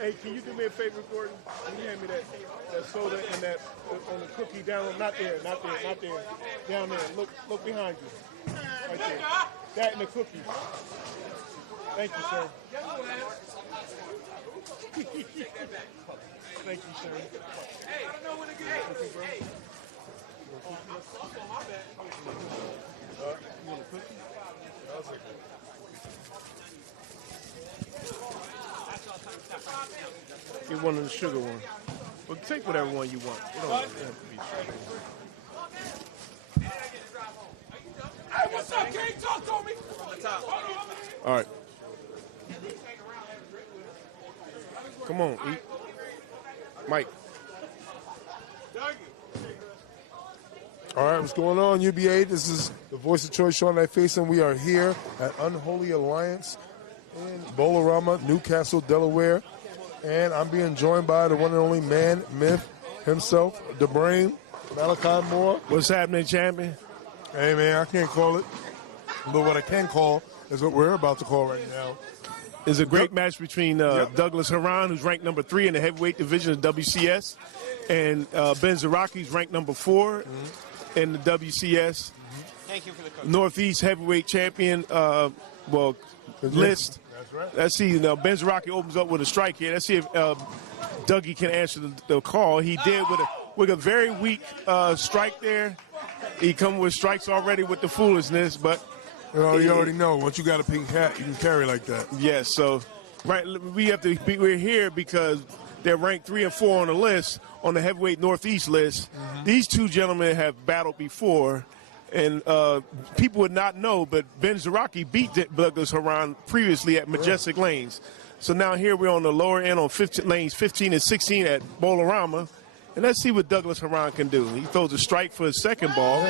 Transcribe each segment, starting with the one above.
Hey, can you do me a favor, Gordon? Can you hand me that soda and that on the cookie down? Not there. Down there. Look behind you. Right there. That and the cookie. Thank you, sir. Thank you, sir. Hey, I don't know when to get cookie, hey. You want a cookie? Get one of the sugar ones. Well, take whatever one you want. It don't have to be sugar. Hey, what's up, King? Talk to me. All right. Come on, eat. Mike. All right, what's going on, UBA? This is the Voice of Choice, Sean Knight Facing. We are here at Unholy Alliance in Bolorama, Newcastle, Delaware. And I'm being joined by the one and only man, myth himself, the brain, Malachi Moore. What's happening, champion? Hey, man, I can't call it. But what I can call is what we're about to call right now. It's a great match between Douglas Haran, who's ranked number 3 in the heavyweight division of WCS, and Ben Zakrocki, who's ranked number 4 in the WCS. Thank you for the coach. Northeast heavyweight champion, list. That's right. Let's see. Ben Zakrocki opens up with a strike here. Let's see if Dougieee can answer the call. He did with a very weak strike there. He come with strikes already with the foolishness, but you already know once you got a pink hat, you can carry like that. Yes. So, right, we're here because they're ranked 3 and 4 on the list, on the heavyweight Northeast list. These two gentlemen have battled before. And people would not know, but Ben Zakrocki beat Douglas Haran previously at Majestic Lanes. So now here we're on the lower end on lanes 15 and 16 at Bolorama. And let's see what Douglas Haran can do. He throws a strike for his second ball.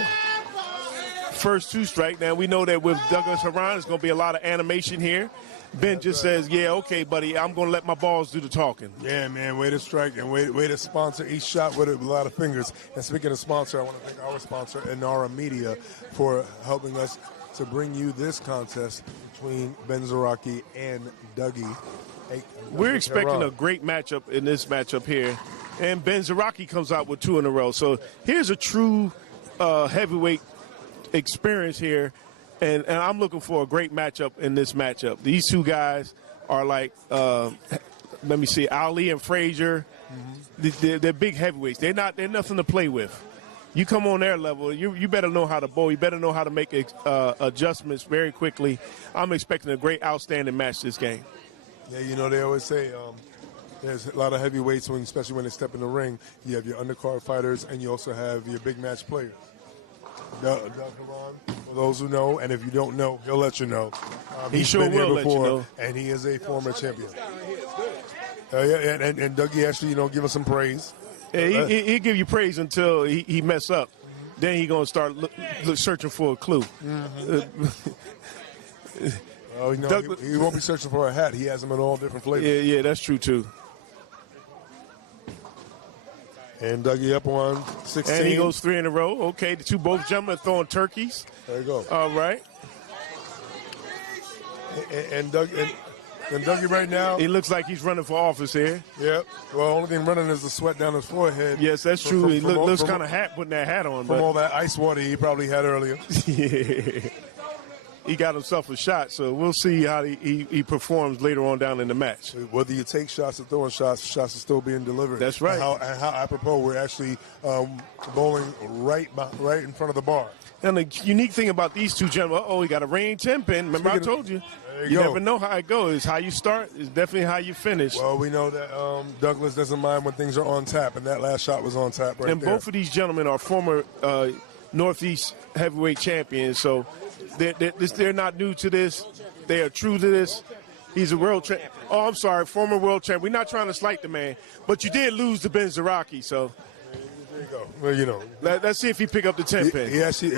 First 2 strike. Now we know that with Douglas Haran, there's going to be a lot of animation here. Ben just says, yeah, okay, buddy, I'm going to let my balls do the talking. Yeah, man, way to strike and way to sponsor each shot with a lot of fingers. And speaking of sponsor, I want to thank our sponsor, Inara Media, for helping us to bring you this contest between Ben Zakrocki and Dougieee. We're expecting a great matchup in this matchup here. And Ben Zakrocki comes out with 2 in a row. So here's a true heavyweight experience here. And I'm looking for a great matchup in this matchup. These two guys are like, let me see, Ali and Frazier. They're big heavyweights. They're nothing to play with. You come on their level, you better know how to bowl. You better know how to make adjustments very quickly. I'm expecting a great, outstanding match this game. Yeah, you know, they always say there's a lot of heavyweights, especially when they step in the ring. You have your undercard fighters, and you also have your big match players. Doug Haran, for those who know, and if you don't know, he'll let you know. He sure will let you know. And he is a former champion. And Dougieee actually, give us some praise. Yeah, he'll give you praise until he mess up. Then he's going to start searching for a clue. He won't be searching for a hat. He has them in all different flavors. Yeah, that's true, too. And Dougieee up on 16. And he goes 3 in a row. Okay, the two both gentlemen are throwing turkeys. There you go. All right. And Dougieee right now, he looks like he's running for office here. Yep. Well, only thing running is the sweat down his forehead. Yes, that's true. He looks kind of putting that hat on. From all that ice water he probably had earlier. Yeah. He got himself a shot, so we'll see how he performs later on down in the match. Whether you take shots or throwing shots, shots are still being delivered. That's right. And how apropos, we're actually bowling right in front of the bar. And the unique thing about these two gentlemen, he got a range 10 pin. Remember I told you. You never know how it goes. How you start is definitely how you finish. Well, we know that Douglas doesn't mind when things are on tap, and that last shot was on tap right there. And both of these gentlemen are former Northeast heavyweight champions, so they're not new to this. They are true to this. He's a world champion. Oh, I'm sorry, former world champion. We're not trying to slight the man, but you did lose to Ben Zakrocki, so. There you go. Well, you know. Let's see if he pick up the 10 pin. He actually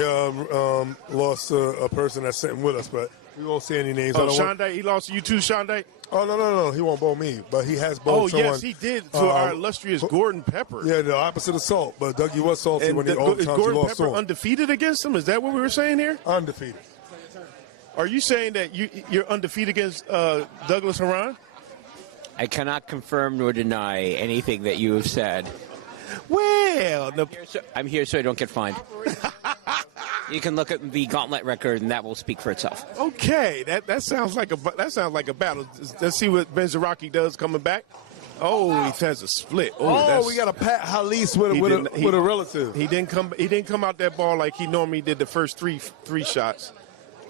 lost a person that's sitting with us, but we won't say any names. Oh, Shondike, he lost to you too, Shondike? Oh, no. He won't bowl me, but he has bowled someone. Oh, yes, he did to our illustrious Gordon Pepper. Yeah, the opposite of Salt, but Dougie was salty And when is he lost Gordon to Pepper him. undefeated against him? Is that what we were saying here? Undefeated. Are you saying that you're undefeated against Douglas Haran? I cannot confirm nor deny anything that you have said. Well, I'm here so I don't get fined. You can look at the gauntlet record, and that will speak for itself. okay, that sounds like a battle. Let's see what Ben Zakrocki does coming back. Oh, he has a split. Oh, we got a Pat Halis with a relative. He didn't come out that ball like he normally did the first three shots.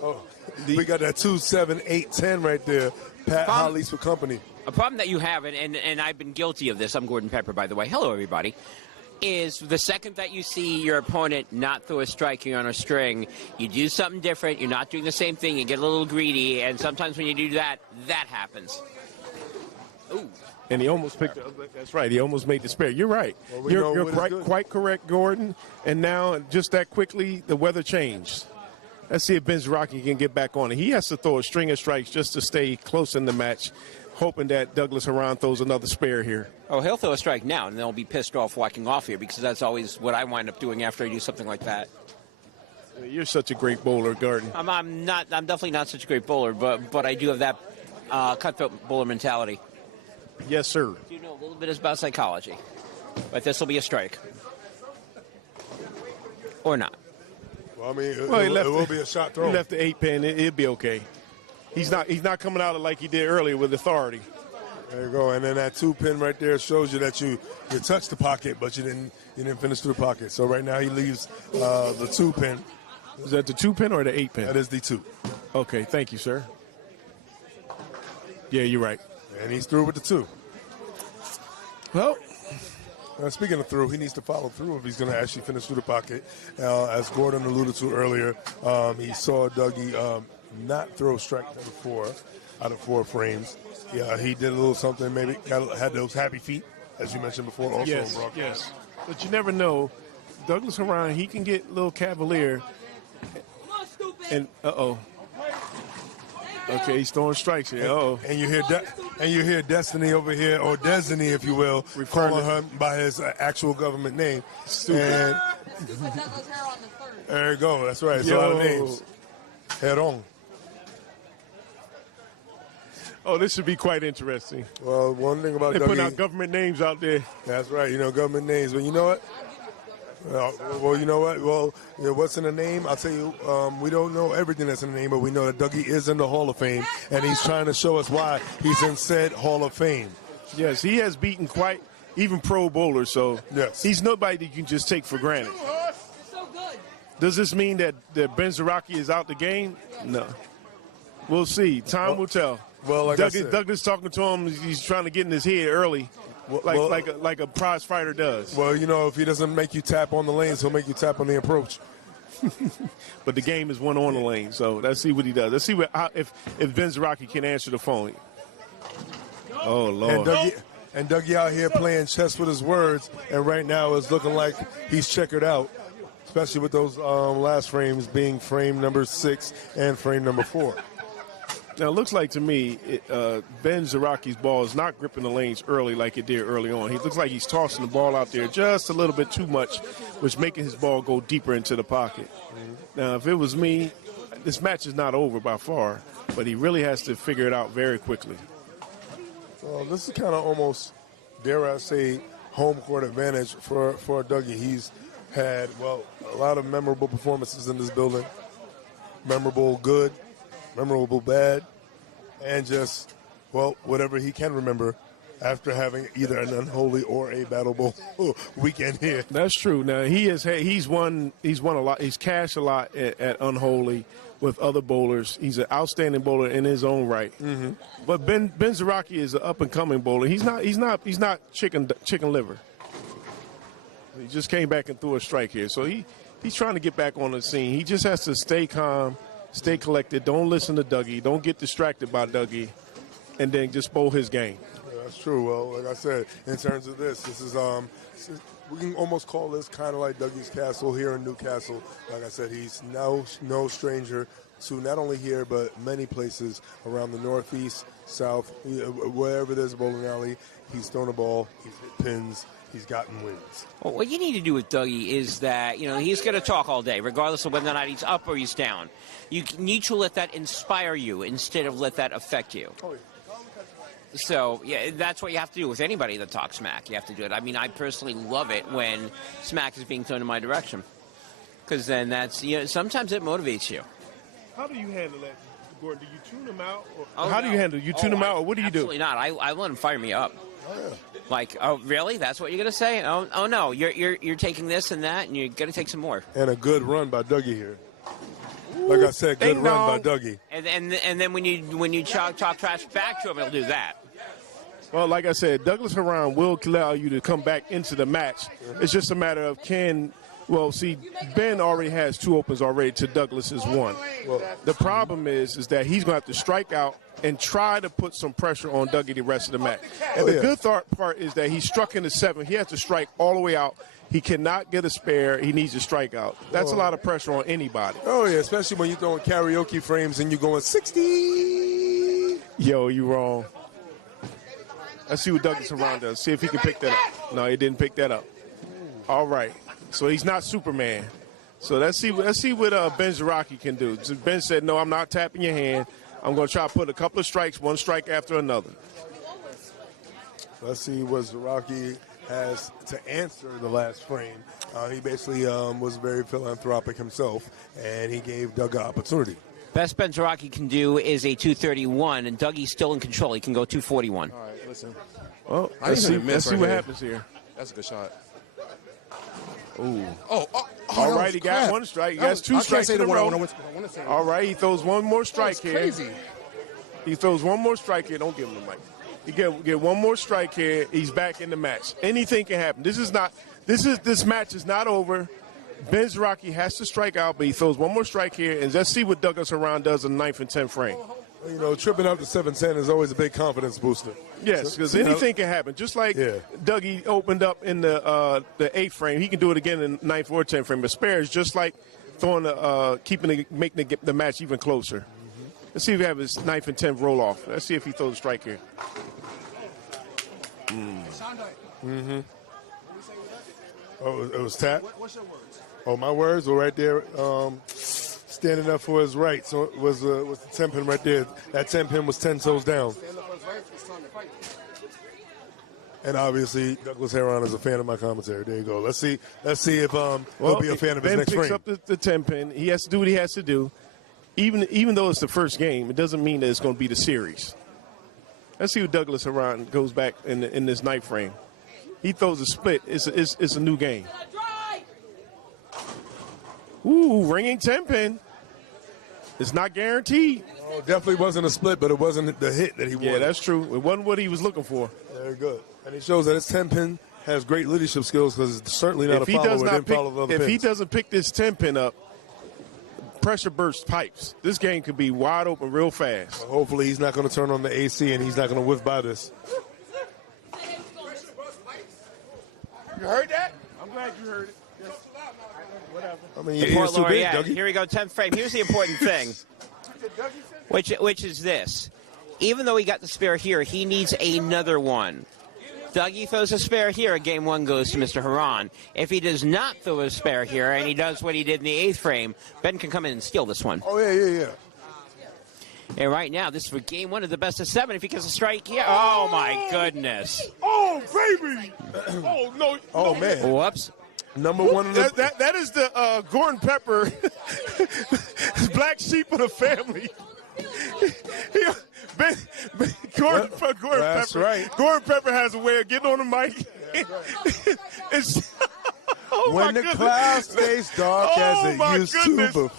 Oh, we got that 2, 7, 8, 10 right there. Pat Halis for company. A problem that you have, and I've been guilty of this, I'm Gordon Pepper, by the way. Hello, everybody. Is the second that you see your opponent not throw a strike on a string, you do something different, you're not doing the same thing, you get a little greedy, and sometimes when you do that, that happens. Ooh. And he almost picked up. That's right. He almost made the spare. You're right. Well, you're quite correct, Gordon. And now, just that quickly, the weather changed. Let's see if Ben Zakrocki can get back on it. He has to throw a string of strikes just to stay close in the match, hoping that Douglas Haran throws another spare here. Oh, he'll throw a strike now, and they'll be pissed off walking off here because that's always what I wind up doing after I do something like that. You're such a great bowler, Gordon. I'm definitely not such a great bowler, but I do have that cutthroat bowler mentality. Yes, sir. I do know a little bit about psychology, but this will be a strike. Or not. Well, I mean, it will be a shot throw. He left the 8 pin. It'll be okay. He's not coming out like he did earlier with authority. There you go. And then that 2 pin right there shows you that you touched the pocket, but you didn't finish through the pocket. So right now he leaves the 2 pin. Is that the 2 pin or the 8 pin? That is the 2. Okay, thank you, sir. Yeah, you're right. And he's through with the 2. Well, speaking of through, he needs to follow through if he's going to actually finish through the pocket. As Gordon alluded to earlier, he saw Dougie not throw strike number 4 out of 4 frames. Yeah, he did a little something, maybe had those happy feet, as you mentioned before, also yes, on broadcast. Yes. But you never know. Douglas Haran, he can get a little cavalier. And, okay, he's throwing strikes here. And you hear Destiny over here, or Destiny, if you will, calling him by his actual government name. And there you go. That's right. It's a lot of names. Head on. Oh, this should be quite interesting. Well, one thing about They're Dougie, putting out government names out there. That's right. Government names. But you know what? Well, you know what? Well, what's in the name? I'll tell you, we don't know everything that's in the name, but we know that Dougie is in the Hall of Fame, and he's trying to show us why he's in said Hall of Fame. Yes, he has beaten quite even pro bowlers, so yes. He's nobody that you can just take for granted. Does this mean that Ben Zakrocki is out the game? No. We'll see. Time will tell. Well, like Douglas talking to him, he's trying to get in his head early. Like a prize fighter does. Well, if he doesn't make you tap on the lanes, he'll make you tap on the approach. But the game is one on the lane, so let's see what he does. Let's see if Ben Zakrocki can answer the phone. Oh, Lord. And Dougie out here playing chess with his words, and right now it's looking like he's checkered out, especially with those last frames being frame number 6 and frame number 4. Now, it looks like to me Ben Zakrocki's ball is not gripping the lanes early like it did early on. He looks like he's tossing the ball out there just a little bit too much, which making his ball go deeper into the pocket. Mm-hmm. Now, if it was me, this match is not over by far, but he really has to figure it out very quickly. Well, this is kind of almost, dare I say, home court advantage for Dougie. He's had, a lot of memorable performances in this building. Memorable good, memorable bad, and just, whatever he can remember after having either an Unholy or a Battle Bowl weekend here. That's true. Now, he's won a lot. He's cashed a lot at Unholy with other bowlers. He's an outstanding bowler in his own right. Mm-hmm. But Ben Zakrocki is an up-and-coming bowler. He's not chicken liver. He just came back and threw a strike here. So he's trying to get back on the scene. He just has to stay calm, stay collected. Don't listen to Dougie. Don't get distracted by Dougie, and then just bowl his game. Yeah, that's true. Well, like I said, in terms of this is we can almost call this kind of like Dougiee's Castle here in Newcastle. Like I said, he's no stranger to not only here but many places around the Northeast, South, wherever there's a bowling alley. He's thrown a ball, he's hit pins, he's gotten wins. Well, what you need to do with Dougieee is that, he's going to talk all day, regardless of whether or not he's up or he's down. You need to let that inspire you instead of let that affect you. Oh, yeah. So, yeah, that's what you have to do with anybody that talks smack. You have to do it. I mean, I personally love it when smack is being thrown in my direction. Because then that's, sometimes it motivates you. How do you handle that, Gordon? Do you tune them out? Or How do you handle it? You tune them out, or what do you do? Absolutely not. I let him fire me up. Oh, yeah. Like, oh, really? That's what you're going to say? Oh, no. You're taking this and that, and you're going to take some more. And a good run by Dougieee here. Like I said, good run by Dougieee. And then when you talk trash back to him, he'll do that. Well, like I said, Douglas Haran will allow you to come back into the match. It's just a matter of Ben already has 2 opens already to Douglas's 1. Well, the problem is that he's going to have to strike out and try to put some pressure on Dougieee the rest of the match. And the good part is that he struck in the 7th. He has to strike all the way out. He cannot get a spare. He needs to strike out. That's a lot of pressure on anybody. Oh, yeah, especially when you're throwing karaoke frames and you're going 60. Yo, you wrong. Let's see what Douglas Haran does. See if he can pick that up. No, he didn't pick that up. All right. So he's not Superman. So let's see what Ben Zakrocki can do. So Ben said, no, I'm not tapping your hand. I'm going to try to put a couple of strikes, one strike after another. Let's see what Zakrocki has to answer the last frame. He basically was very philanthropic himself, and he gave Doug an opportunity. Best Ben Zakrocki can do is a 231, and Dougiee's still in control. He can go 241. All right, listen. Well, let's see what happens here. That's a good shot. Ooh. Oh, all right, he got 1 strike. He has 2 strikes in a row. All right, he throws 1 more strike here. Crazy. He throws 1 more strike here. Don't give him the mic. He get 1 more strike here. He's back in the match. Anything can happen. This match is not over. Ben Zakrocki has to strike out, but he throws 1 more strike here, and let's see what Douglas Haran does in the 9th and 10th frame. Tripping up to 7-10 is always a big confidence booster. Yes, because anything can happen. Just like Dougieee opened up in the 8th frame, he can do it again in the 9th or 10th frame. But spare is just like throwing making the match even closer. Let's see if he have his 9th and 10th roll off. Let's see if he throws a strike here. Oh, it was tap? What's your words? Oh, my words were right there. Standing up for his right. So it was the 10 pin right there. That 10 pin was 10 toes down. And obviously, Douglas Haran is a fan of my commentary. There you go. Let's see if he'll be a fan of his next frame. Ben picks up the 10 pin. He has to do what he has to do. Even though it's the first game, it doesn't mean that it's going to be the series. Let's see what Douglas Haran goes back in this 9th frame. He throws a split. It's a new game. Ooh, ringing 10 pin. It's not guaranteed. Oh, definitely wasn't a split, but it wasn't the hit that he wanted. Yeah, that's true. It wasn't what he was looking for. Very good. And it shows that his 10 pin has great leadership skills because it's certainly not a follower. If he doesn't pick this 10 pin up, pressure burst pipes. This game could be wide open real fast. Well, hopefully he's not going to turn on the AC and he's not going to whiff by this. You heard that? I'm glad you heard it. Yes. Whatever. I mean, it's too big, Dougie. Here we go, 10th frame. Here's the important thing, which is this. Even though he got the spare here, he needs another one. Dougieee throws a spare here, game 1 goes to Mr. Haran. If he does not throw a spare here, and he does what he did in the 8th frame, Ben can come in and steal this one. Oh, yeah. And right now, this is for game 1 of the best of 7. If he gets a strike here, oh my goodness. Oh, baby. Oh, no. Oh, man. Whoops. Number 1 in the... That is the Gordon Pepper, black sheep of the family. Gordon That's Pepper. right. Gordon Pepper has a way of getting on the mic. When the cloud stays dark as it used to before.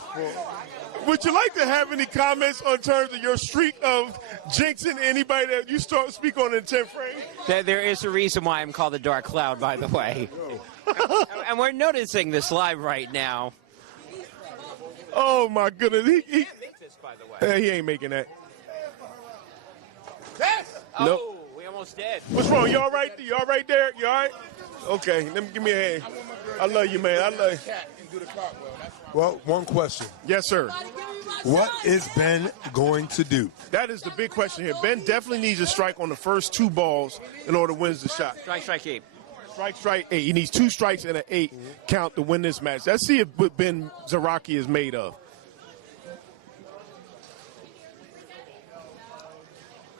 Would you like to have any comments on terms of your streak of jinxing anybody that you speak on in 10th frame? There is a reason why I'm called the Dark Cloud, by the way. And we're noticing this live right now. Oh, my goodness. He By the way. he ain't making that. Yes! Nope. Oh, we almost almost did. What's wrong? You all right? You all right there? You all right? Okay, let me give me a hand. I love you, man. I love you. Well, one question. Yes, sir. What is Ben going to do? That is the big question here. Ben definitely needs a strike on the first 2 balls in order to win the shot. Strike, 8. Strike, 8. He needs 2 strikes and an 8 count to win this match. Let's see if what Ben Zakrocki is made of.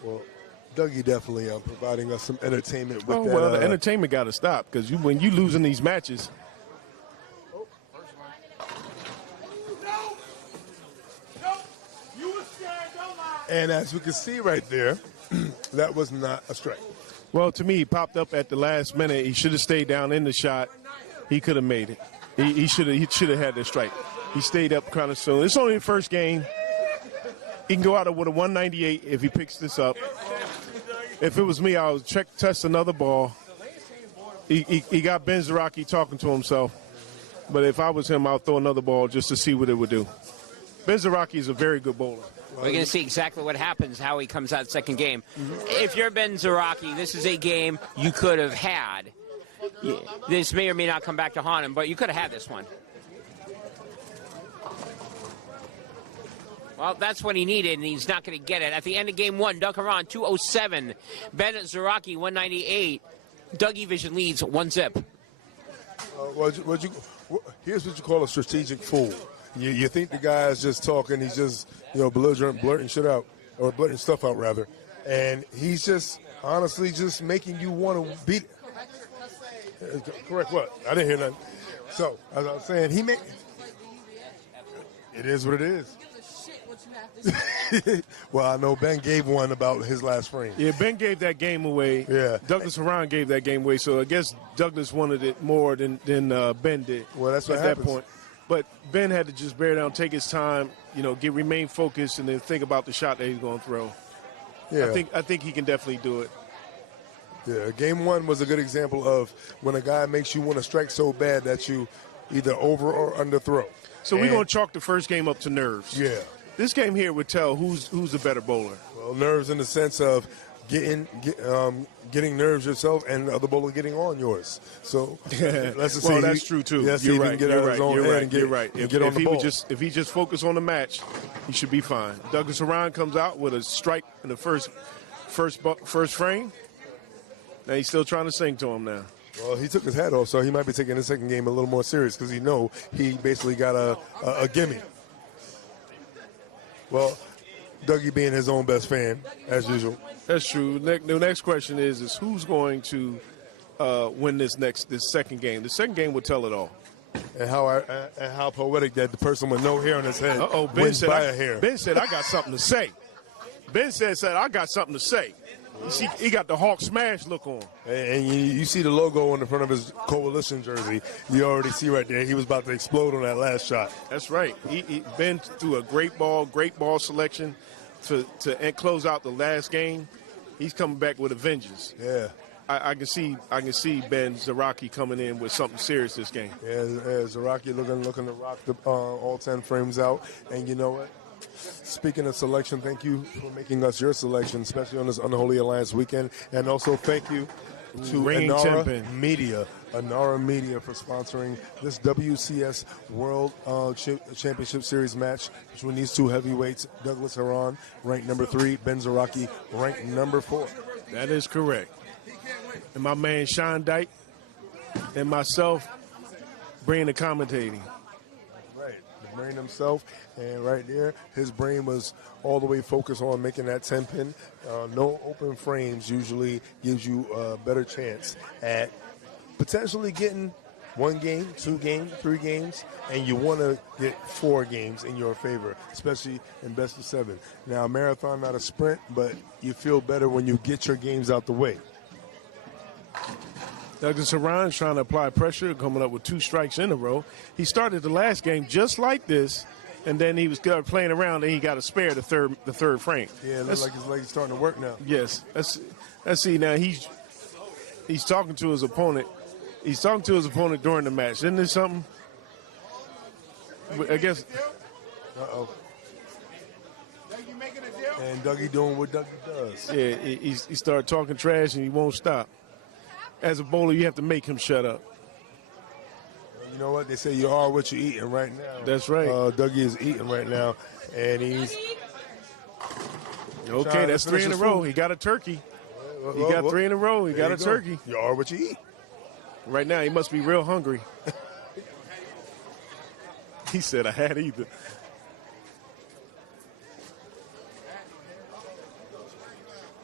Well, Dougieee definitely providing us some entertainment with that. Well, the entertainment got to stop because when you losing these matches. And as we can see right there, that was not a strike. Well, to me, he popped up at the last minute. He should have stayed down in the shot. He could have made it. He should have had the strike. He stayed up kind of soon. It's only the first game. He can go out with a 198 if he picks this up. If it was me, I would test another ball. He got Ben Zakrocki talking to himself. But if I was him, I'll throw another ball just to see what it would do. Ben Zakrocki is a very good bowler. We're going to see exactly what happens, how he comes out second game. If you're Ben Zakrocki, this is a game you could have had. This may or may not come back to haunt him, but you could have had this one. Well, that's what he needed, and he's not going to get it. At the end of game 1, Dougieee 207. Ben Zakrocki 198. Dougieee Vision leads 1-0. Here's what you call a strategic fool. You think the guy is just talking, he's just, belligerent, blurting shit out, or blurting stuff out, rather. And he's just, honestly, just making you want to beat it. Correct what? I didn't hear nothing. So, as I was saying, it is what it is. Well, I know Ben gave one about his last frame. Yeah, Ben gave that game away. Yeah. Douglas Haran gave that game away, so I guess Douglas wanted it more than Ben did. Well, that's what at happens. that point. But Ben had to just bear down, take his time, remain focused, and then think about the shot that he's going to throw. Yeah. I think he can definitely do it. Yeah, game 1 was a good example of when a guy makes you want to strike so bad that you either over or underthrow. So we're going to chalk the first game up to nerves. Yeah. This game here would tell who's the better bowler. Well, nerves in the sense of getting nerves yourself and the other bowler getting on yours. So let's just well, that's true too. Yes, you're he right. can get out of his own head and get, you're right. and get on the ball. If he just focus on the match, he should be fine. Douglas Haran comes out with a strike in the first frame. Now he's still trying to sing to him now. Well, he took his hat off, so he might be taking the second game a little more serious because he basically got a gimme. Well, Dougieee being his own best fan, as usual. That's true. The next question is who's going to win this second game? The second game will tell it all. And how poetic that the person with no hair on his head wins by a hair. Ben said, I got something to say. Ben said, I got something to say. You see, he got the Hawk Smash look on. And you see the logo on the front of his coalition jersey. You already see right there. He was about to explode on that last shot. That's right. Ben threw a great ball selection to close out the last game. He's coming back with a vengeance. Yeah. I can see Ben Zakrocki coming in with something serious this game. Yeah, Zakrocki looking to rock all 10 frames out. And you know what? Speaking of selection, thank you for making us your selection, especially on this Unholy Alliance weekend. And also thank you to Anara Media for sponsoring this WCS World Championship Series match between these two heavyweights, Douglas Haran, ranked number 3, Ben Zakrocki, ranked number 4. That is correct. And my man Sean Dyke and myself bringing the commentating. Right, the brain himself, and right there, his brain was all the way focused on making that 10-pin. No open frames usually gives you a better chance at potentially getting 1 game, 2 games, 3 games, and you want to get 4 games in your favor, especially in best of 7. Now, marathon, not a sprint, but you feel better when you get your games out the way. Douglas Haran trying to apply pressure, coming up with 2 strikes in a row. He started the last game just like this, and then he was playing around, and he got a spare the third frame. Yeah, it looks like his leg's starting to work now. Yes. Let's see now. He's talking to his opponent. He's talking to his opponent during the match. Isn't this something? I guess. Uh-oh. And Dougie doing what Dougie does. Yeah, he started talking trash and he won't stop. As a bowler, you have to make him shut up. You know what? They say you are what you're eating right now. That's right. Dougie is eating right now, and he's okay. That's 3 in a row. He got a turkey. He got 3 in a row. He got a turkey. You are what you eat. Right now, he must be real hungry. He said, "I had either."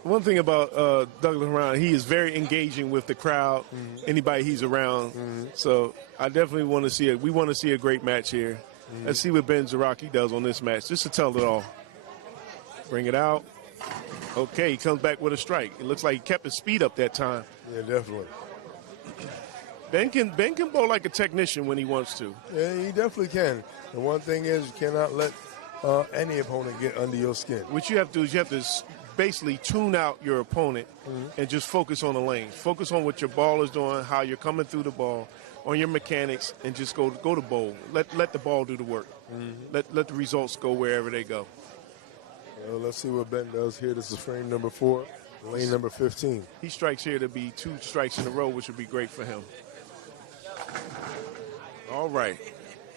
One thing about Douglas Around, he is very engaging with the crowd, anybody he's around. So I definitely want to see we want to see a great match here. Let's see what Ben Zakrocki does on this match, just to tell it all. Bring it out. Okay, he comes back with a strike. It looks like he kept his speed up that time. Yeah, definitely. Ben can bowl like a technician when he wants to. Yeah, he definitely can. The one thing is you cannot let any opponent get under your skin. What you have to do is you have to basically tune out your opponent and just focus on the lane. Focus on what your ball is doing, how you're coming through the ball, on your mechanics, and just go to bowl. Let the ball do the work. Let the results go wherever they go. Well, let's see what Ben does here. This is frame number 4, lane number 15. He strikes here to be 2 strikes in a row, which would be great for him. All right.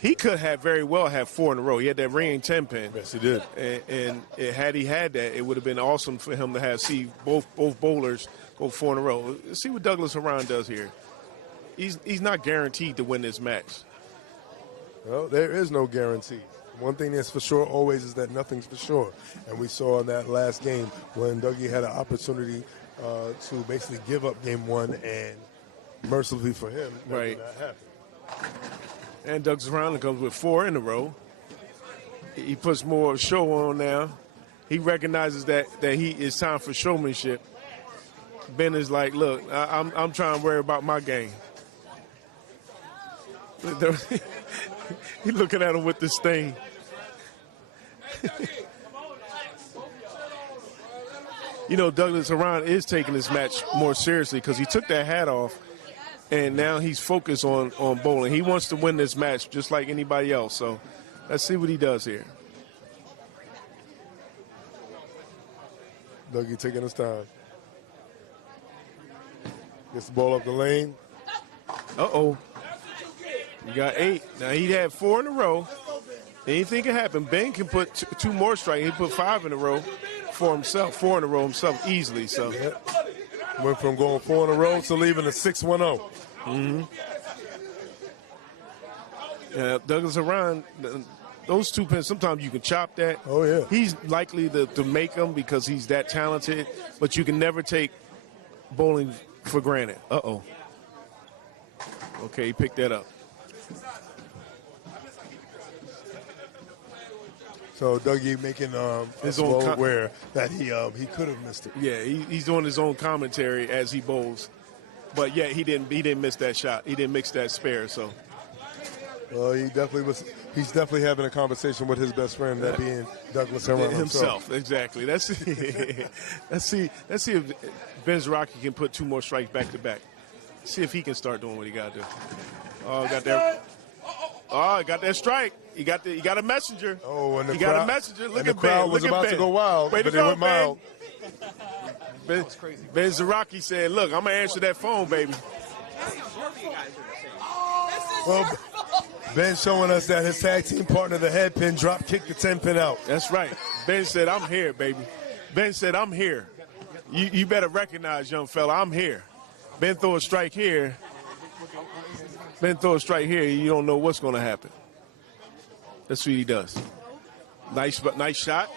He could have very well have 4 in a row. He had that ringing 10 pin. Yes, he did. And had he had that, it would have been awesome for him to see both bowlers go 4 in a row. Let's see what Douglas Haran does here. He's not guaranteed to win this match. Well, there is no guarantee. One thing that's for sure always is that nothing's for sure. And we saw in that last game when Dougie had an opportunity to basically give up game 1, and mercifully for him, that did not happen. And Douglas Haran comes with 4 in a row. He puts more show on now. He recognizes that it's time for showmanship. Ben is like, look, I'm trying to worry about my game. He's looking at him with this thing. You know, Douglas Haran is taking this match more seriously because he took that hat off, and now he's focused on bowling. He wants to win this match just like anybody else. So let's see what he does here. Dougie taking his time. Gets the ball up the lane. Uh-oh. You got 8. Now, he had 4 in a row. Anything can happen. Ben can put 2 more strikes. He put 5 in a row for himself, 4 in a row himself easily. So went from going 4 in a row to leaving a 6-1-0. Yeah, Douglas Haran, those 2 pins, sometimes you can chop that. Oh, yeah. He's likely to make them because he's that talented, but you can never take bowling for granted. Uh-oh. Okay, he picked that up. So Dougie making his us own well aware that he could have missed it. Yeah, he's doing his own commentary as he bowls, but yeah, he didn't miss that shot. He didn't mix that spare. So, well, he definitely was. He's definitely having a conversation with his best friend, that being Douglas Haran himself. Exactly. Let's see if Ben Zakrocki can put 2 more strikes back to back. See if he can start doing what he got to do. Oh, got that. Oh, got that strike. He got a messenger. Oh, and he got a messenger. Look at Ben. The crowd was about to go wild, but it went mild. Ben Zakrocki said, "Look, I'm gonna answer that phone, baby." Well, Ben showing us that his tag team partner, the head pin, drop kicked the 10 pin out. That's right. Ben said, "I'm here, baby." Ben said, "I'm here. You better recognize, young fella, I'm here." Ben throw a strike here. You don't know what's going to happen. That's what he does. Nice shot.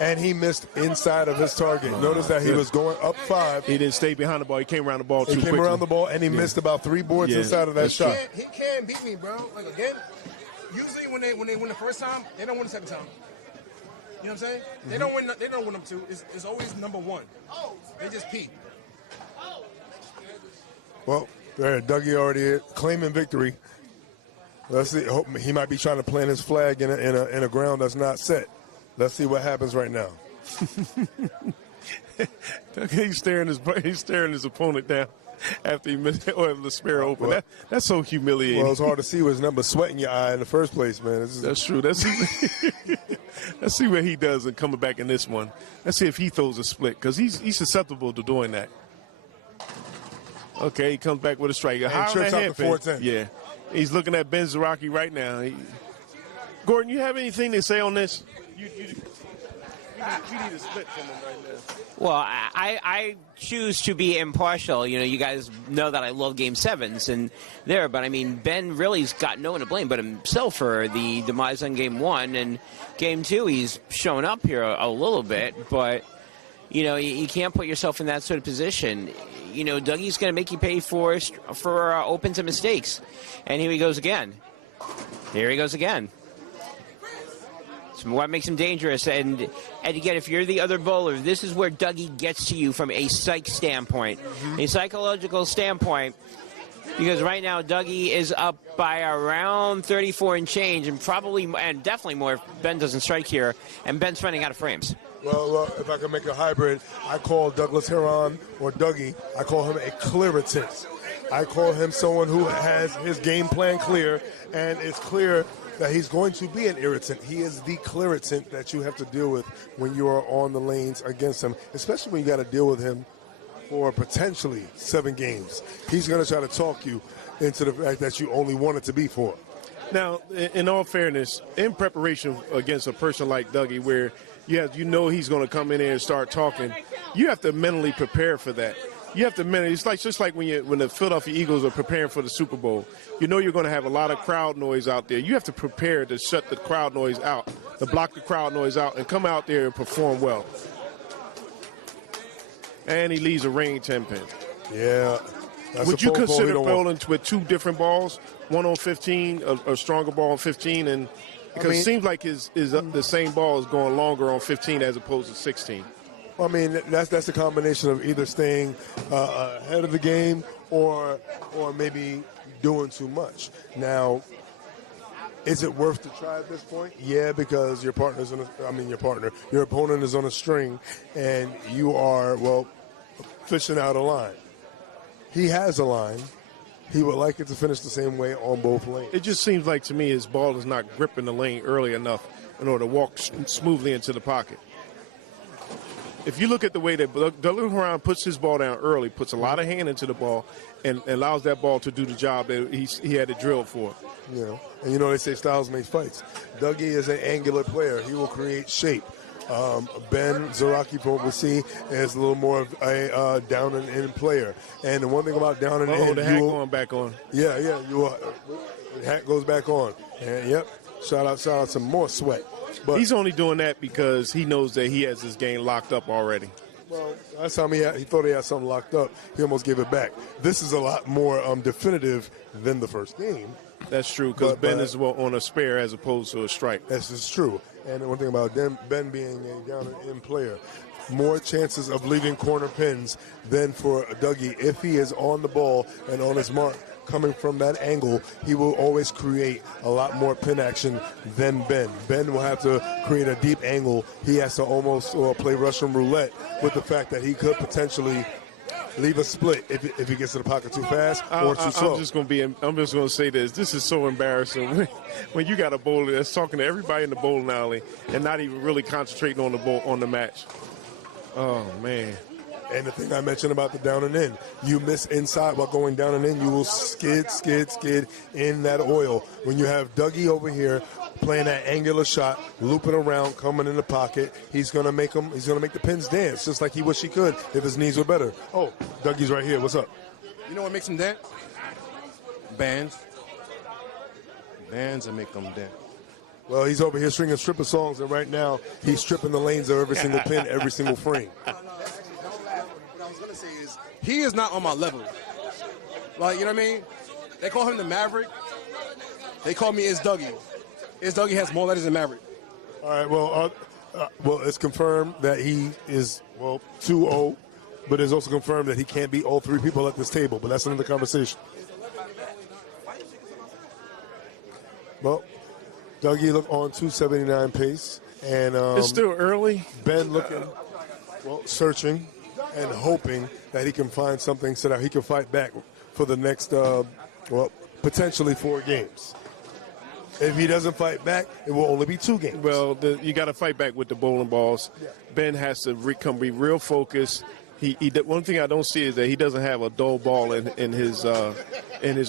And he missed inside of his target. Notice that he was going up 5. He didn't stay behind the ball. He came around the ball too quickly. He came around the ball, and he missed about 3 boards inside of that shot. He can't beat me, bro. Like, again, usually when they win the first time, they don't win the second time. You know what I'm saying? They don't win them 2. It's always number 1. They just peak. Well, there, Dougie already claiming victory. Let's see. He might be trying to plant his flag in a ground that's not set. Let's see what happens right now. He's staring his opponent down. after he missed or the spare open. That's so humiliating. Well, it's hard to see with his number sweat in your eye in the first place, man. That's true. Let's see what he does in coming back in this one. Let's see if he throws a split because he's susceptible to doing that. Okay, he comes back with a strike. And trips out to 410. Yeah, he's looking at Ben Zakrocki right now. Gordon, you have anything to say on this? You need a split from him right now. Well, I choose to be impartial. You know, you guys know that I love Game 7s and there, but I mean, Ben really's got no one to blame but himself for the demise on Game 1. And Game 2, he's shown up here a little bit, but, you know, you can't put yourself in that sort of position. You know, Dougie's going to make you pay for opens and mistakes. And here he goes again. Here he goes again. So what makes him dangerous? And again, if you're the other bowler, this is where Dougieee gets to you from a psych standpoint, a psychological standpoint, because right now Dougieee is up by around 34 and change, and definitely more if Ben doesn't strike here, and Ben's running out of frames. Well, if I can make a hybrid, I call Douglas Heron or Dougieee, I call him a clearatant. I call him someone who has his game plan clear, and it's clear that he's going to be an irritant. He is the clearatant that you have to deal with when you are on the lanes against him, especially when you got to deal with him for potentially 7 games. He's going to try to talk you into the fact that you only want it to be 4. Now, in all fairness, in preparation against a person like Dougieee, where you know he's going to come in there and start talking, you have to mentally prepare for that. You have to mentally. It's just like when the Philadelphia Eagles are preparing for the Super Bowl. You know you're going to have a lot of crowd noise out there. You have to prepare to shut the crowd noise out, to block the crowd noise out, and come out there and perform well. And he leaves a rain 10 pin. Yeah. Would you consider bowling with 2 different balls, one on 15, a stronger ball on 15, and because it seems like the same ball is going longer on 15 as opposed to 16. I mean, that's a combination of either staying ahead of the game or maybe doing too much. Now, is it worth to try at this point? Yeah, because your opponent is on a string, and you are, fishing out a line. He has a line. He would like it to finish the same way on both lanes. It just seems like to me his ball is not gripping the lane early enough in order to walk smoothly into the pocket. If you look at the way that Douglas Heron puts his ball down early, puts a lot of hand into the ball, and allows that ball to do the job that he had it drilled for. Yeah, and they say styles make fights. Dougieee is an angular player. He will create shape. Ben Zakrocki, from what we see, is a little more of a down and in player. And the one thing about down and in, the hat going back on. Yeah, the hat goes back on. And yep, shout out some more sweat. But he's only doing that because he knows that he has his game locked up already. Well, last time he thought he had something locked up, he almost gave it back. This is a lot more definitive than the first game. That's true, because Ben is on a spare as opposed to a strike. This is true. And the one thing about Ben being a down and in player, more chances of leaving corner pins than for Dougieee. If he is on the ball and on his mark, coming from that angle, he will always create a lot more pin action than Ben. Ben will have to create a deep angle. He has to almost play Russian roulette with the fact that he could potentially leave a split if he gets to the pocket too fast or too slow. I'm just going to say this. This is so embarrassing when you got a bowler that's talking to everybody in the bowling alley and not even really concentrating on the match. Oh, man. And the thing I mentioned about the down and in, you miss inside while going down and in, you will skid in that oil. When you have Dougieee over here playing that angular shot, looping around, coming in the pocket, he's gonna make the pins dance, just like he wish he could if his knees were better. Oh, Dougiee's right here. What's up? You know what makes him dance? Bands that make them dance. Well, he's over here stringing stripper songs, and right now he's stripping the lanes of every single pin, every single frame. He is not on my level. Like, you know what I mean? They call him the Maverick. They call me Is Dougieee. Is Dougieee has more letters than Maverick. All right, well, it's confirmed that he is, 2-0, but it's also confirmed that he can't beat all 3 people at this table, but that's another conversation. Well, Dougieee look on 279 pace, and it's still early. Ben looking, searching. and hoping that he can find something so that he can fight back for the next, potentially 4 games. If he doesn't fight back, it will only be 2 games. Well, you got to fight back with the bowling balls. Yeah. Ben has to be real focused. One thing I don't see is that he doesn't have a dull ball in his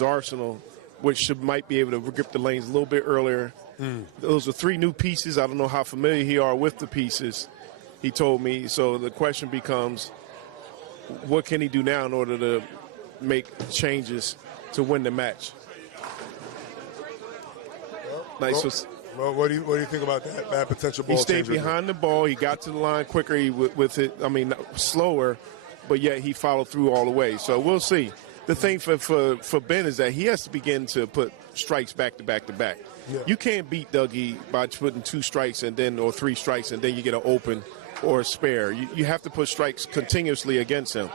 arsenal, which might be able to grip the lanes a little bit earlier. Those are 3 new pieces. I don't know how familiar he are with the pieces, he told me. So the question becomes, what can he do now in order to make changes to win the match? Nice. Well, what do you think about that potential ball? He stayed change behind the ball. He got to the line quicker with it. I mean, slower, but yet he followed through all the way. So we'll see. The thing for Ben is that he has to begin to put strikes back to back to back. Yeah. You can't beat Dougieee by putting 2 strikes or 3 strikes and then you get an open or a spare. You have to put strikes continuously against him.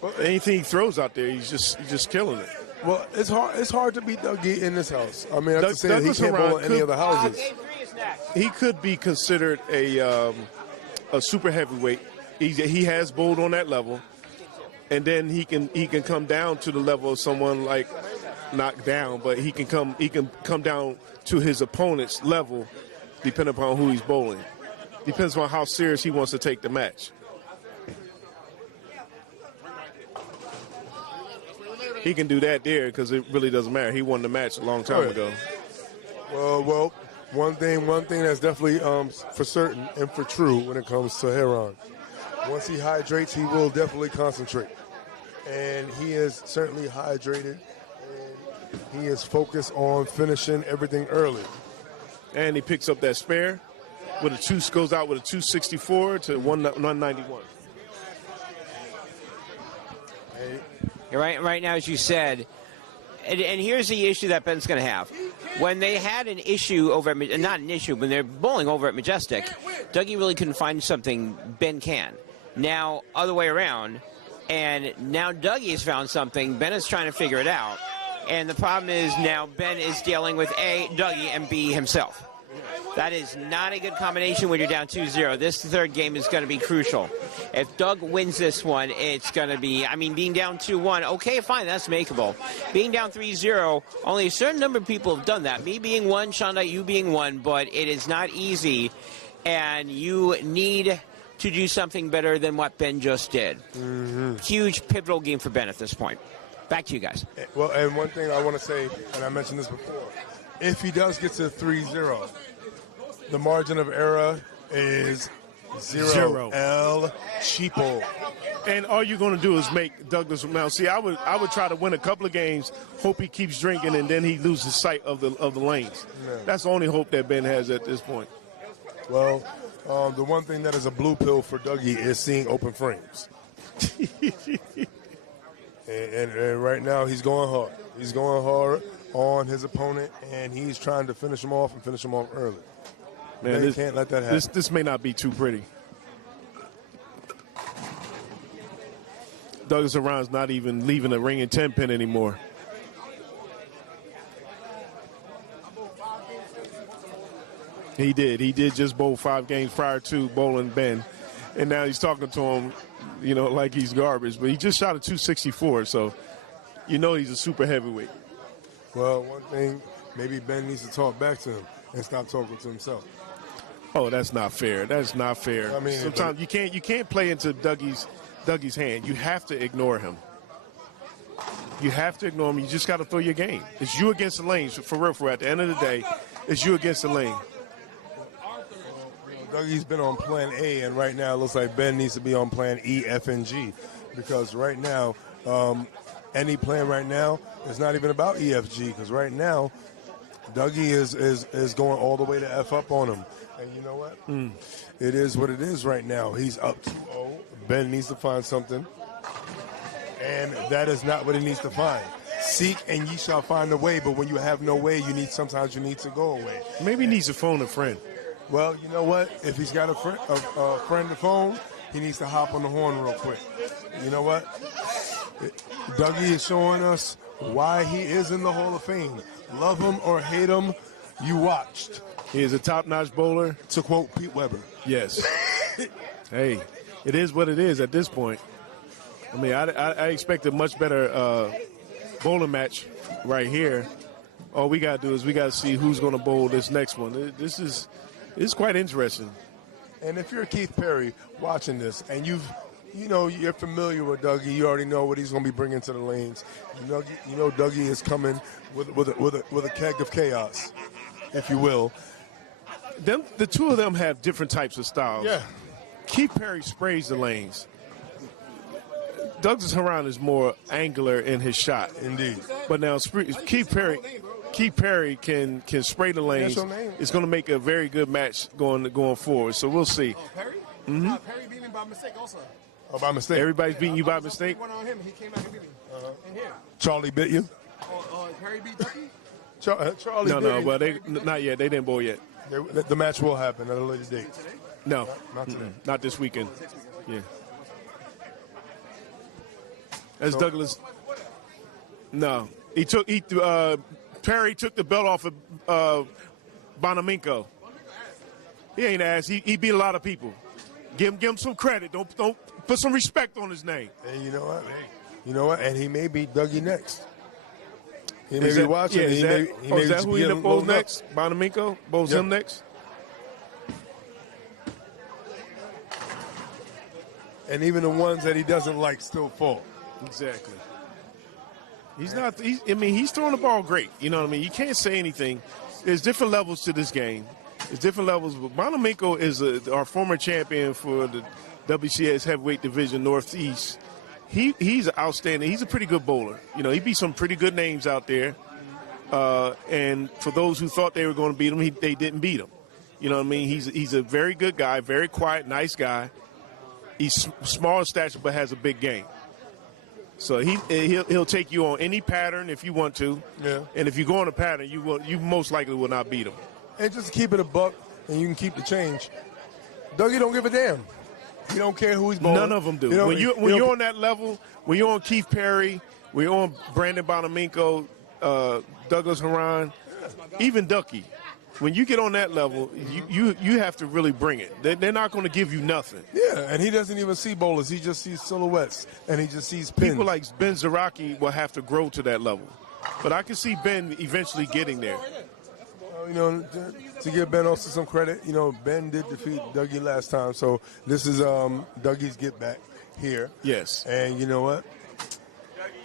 Well, anything he throws out there, he's just killing it. Well, it's hard to beat Dougieee in this house. I mean, that's to say he can't bowl in any other houses. He could be considered a super heavyweight. He has bowled on that level, and then he can come down to the level of someone like knocked down, but he can come down to his opponent's level, depending upon who he's bowling. Depends on how serious he wants to take the match. He can do that there because it really doesn't matter. He won the match a long time ago. Well, one thing that's definitely for certain and for true when it comes to Heron. Once he hydrates, he will definitely concentrate. And he is certainly hydrated. And he is focused on finishing everything early. And he picks up that spare. Goes out with a 264 to 191. Right now, as you said, and here's the issue that Ben's going to have. When they had an issue not an issue, when they're bowling over at Majestic, Dougieee really couldn't find something Ben can. Now, other way around, and now Dougieee has found something, Ben is trying to figure it out. And the problem is now Ben is dealing with A, Dougieee, and B, himself. That is not a good combination when you're down 2-0. This 3rd game is going to be crucial. If Doug wins this one, it's going to be, being down 2-1, okay, fine, that's makeable. Being down 3-0, only a certain number of people have done that. Me being one, Shonda, you being one, but it is not easy, and you need to do something better than what Ben just did. Huge, pivotal game for Ben at this point. Back to you guys. Well, and one thing I want to say, and I mentioned this before, if he does get to 3-0, the margin of error is 0. El Cheapo. And all you're going to do is make Douglas now. See, I would try to win a couple of games, hope he keeps drinking, and then he loses sight of the lanes. Yeah. That's the only hope that Ben has at this point. Well, the one thing that is a blue pill for Dougieee is seeing open frames. and right now he's going hard. He's going hard on his opponent, and he's trying to finish him off early. Man, they can't let that happen. This may not be too pretty. Douglas Around's not even leaving the ring in 10 pin anymore. He did just bowl 5 games prior to bowling Ben. And now he's talking to him, like he's garbage. But he just shot a 264, so he's a super heavyweight. Well, one thing, maybe Ben needs to talk back to him and stop talking to himself. Oh, that's not fair. That's not fair. Sometimes you can't play into Dougiee's hand. You have to ignore him. You have to ignore him. You just got to throw your game. It's you against the lanes. For real. At the end of the day, it's you against the lane. Dougiee's been on plan A, and right now it looks like Ben needs to be on plan E, F, and G. Because right now, any plan right now is not even about E, F, G. Because right now, Dougieee is going all the way to F up on him. And you know what? It is what it is right now. He's up 2-0. Ben needs to find something. And that is not what he needs to find. Seek and ye shall find a way, but when you have no way, sometimes you need to go away. Maybe he needs to phone a friend. Well, you know what? If he's got a friend to phone, he needs to hop on the horn real quick. You know what? Dougieee is showing us why he is in the Hall of Fame. Love him or hate him, you watched. He is a top-notch bowler. To quote Pete Weber. Yes. Hey, it is what it is at this point. I mean, I expect a much better bowling match right here. All we got to do is we got to see who's going to bowl this next one. This is quite interesting. And if you're Keith Perry watching this and you're familiar with Dougieee, you already know what he's going to be bringing to the lanes. You know Dougieee is coming with a keg of chaos, if you will. The two of them have different types of styles. Yeah. Keith Perry sprays the lanes. Douglas Haran is more angular in his shot. Indeed. But now Keith Perry can spray the lanes. It's going to make a very good match going forward. So we'll see. Perry? Mm-hmm. Perry beat me by mistake also. Oh, by mistake? Everybody's beating you by mistake? One on him. He came back and beat me. In here. Charlie bit you? Perry beat Ducky? Charlie bit No, you. but not yet. They didn't bowl yet. The match will happen at a later date. No. Not today. Not this weekend. Yeah. As Douglas. No. Perry took the belt off of Bonamenko. He ain't ass. He beat a lot of people. Give him some credit. Don't put some respect on his name. And you know what? And he may beat Dougieee next. He may be watching. Yeah, is that who he bowls next? Bonamenko bowls him next? And even the ones that he doesn't like still fall. Exactly. He's throwing the ball great. You know what I mean? You can't say anything. There's different levels to this game. There's different levels. But Bonamenko is our former champion for the WCS heavyweight division Northeast. He's outstanding. He's a pretty good bowler. You know, he beat some pretty good names out there. And for those who thought they were going to beat him, they didn't beat him. You know what I mean? He's a very good guy, very quiet, nice guy. He's small in stature but has a big game. So he'll take you on any pattern if you want to. Yeah. And if you go on a pattern, you most likely will not beat him. And just to keep it a buck, and you can keep the change. Dougieee don't give a damn. He don't care who he's bowling. None of them do. When you're on that level, when you're on Keith Perry, when you're on Brandon Bonamenko, Douglas Haran, even Ducky, when you get on that level, you have to really bring it. They're not going to give you nothing. Yeah, and he doesn't even see bowlers. He just sees silhouettes, and he just sees pins. People like Ben Zakrocki will have to grow to that level. But I can see Ben eventually getting there. You know, to give Ben also some credit, you know, Ben did defeat Dougieee last time, so this is Dougiee's get back here. Yes. And you know what?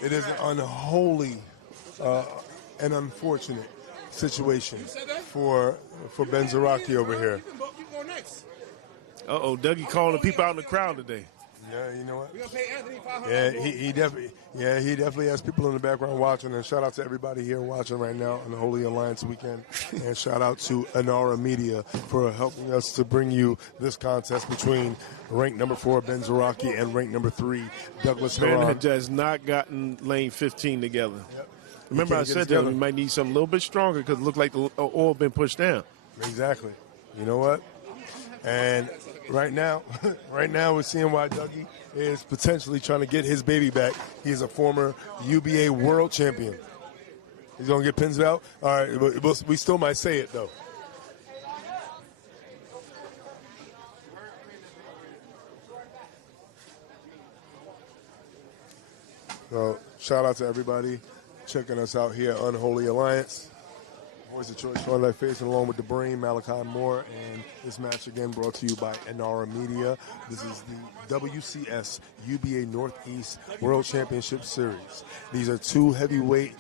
It is an unholy and unfortunate situation for Ben Zakrocki over here. Uh-oh, Dougieee calling the people out in the crowd today. Yeah, you know what? We're going to pay Anthony $500. Yeah, he definitely has people in the background watching. And shout out to everybody here watching right now on the Holy Alliance weekend. And shout out to Anara Media for helping us to bring you this contest between ranked number 4 Ben Zakrocki and ranked number 3 Douglas Haran. Ben has not gotten lane 15 together. Yep. Remember I said that we might need something a little bit stronger because it looked like the oil been pushed down. Exactly. You know what? And right now we're seeing why Dougieee is potentially trying to get his baby back. He's a former UBA world champion. He's going to get pins out? All right, but we still might say it, though. So, shout out to everybody checking us out here at Unholy Alliance. Voice of Choice, Sean Life Facing, along with the Brain, Malachi Moore, and this match again brought to you by Anara Media. This is the WCS UBA Northeast World Championship Series. These are two heavyweight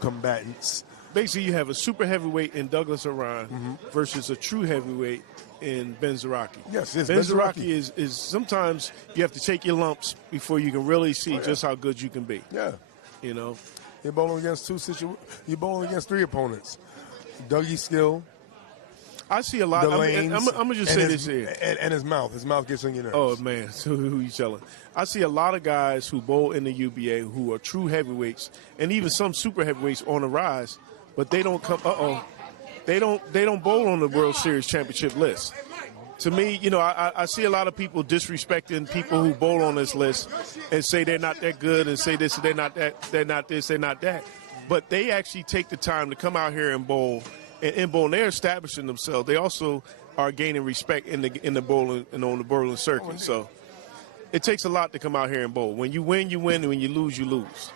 combatants. Basically, you have a super heavyweight in Douglas Haran versus a true heavyweight in Ben Zakrocki. Yes, Ben Zakrocki is sometimes you have to take your lumps before you can really see just how good you can be. Yeah. You know? You're bowling against you're bowling against 3 opponents. Dougieee skill. I see a lot. I'm going to just say this here. And his mouth. His mouth gets on your nerves. Oh, man. So who you telling? I see a lot of guys who bowl in the UBA who are true heavyweights and even some super heavyweights on the rise, but they don't come. They don't bowl on the World Series championship list. To me, you know, I see a lot of people disrespecting people who bowl on this list and say they're not that good and say this, they're not that, they're not this, they're not that. But they actually take the time to come out here and bowl in bowling, they're establishing themselves. They also are gaining respect in the bowling and on the bowling circuit. So it takes a lot to come out here and bowl. When you win, you win, and when you lose, you lose.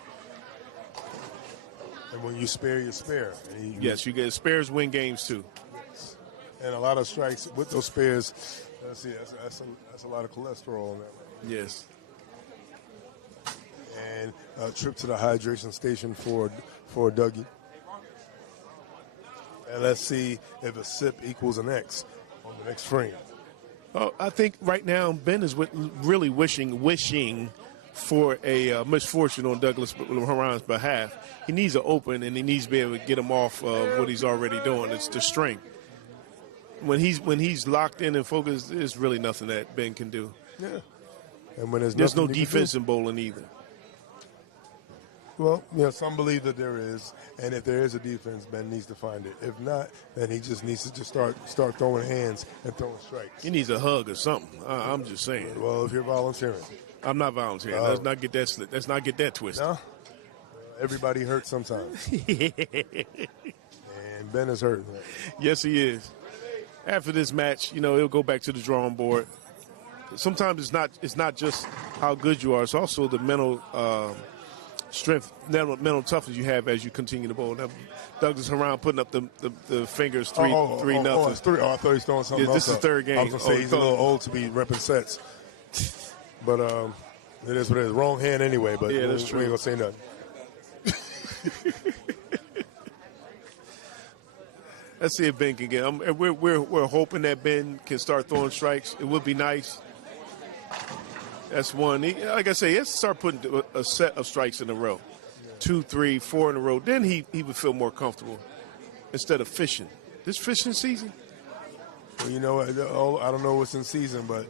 And when you spare, you spare. And Yes, you get spares win games too. And a lot of strikes with those spares. Let's see, that's a lot of cholesterol in that. Yes. And a trip to the hydration station for Dougieee. And let's see if a sip equals an X on the next frame. Oh, I think right now Ben is really wishing for a misfortune on Douglas Haran's behalf. He needs to open, and he needs to be able to get him off of what he's already doing. It's the string. When he's locked in and focused, there's really nothing that Ben can do. Yeah. And when there's no nothing defense in bowling either. Well, some believe that there is, and if there is a defense, Ben needs to find it. If not, then he just needs to just start throwing hands and throwing strikes. He needs a hug or something. I'm just saying. Well, if you're volunteering. I'm not volunteering. Let's not get that slipped. Let's not get that twisted. No? Everybody hurts sometimes. And Ben is hurt. Yes, he is. After this match, he'll go back to the drawing board. Sometimes it's not just how good you are. It's also the mental strength, mental toughness you have as you continue to bowl. Now, Douglas Haran putting up the fingers 3-0. Oh, it's 3. Oh, I thought he was throwing something else. This is the third game. I was going to say he's a little old to be repping sets. But it is what it is. Wrong hand anyway, but yeah, that's true. We ain't going to say nothing. Let's see if Ben can get. We're hoping that Ben can start throwing strikes. It would be nice. That's one. Like I say, he has to start putting a set of strikes in a row, 2, 3, 4 in a row. Then he would feel more comfortable instead of fishing. This fishing season. Well, I don't know what's in season, but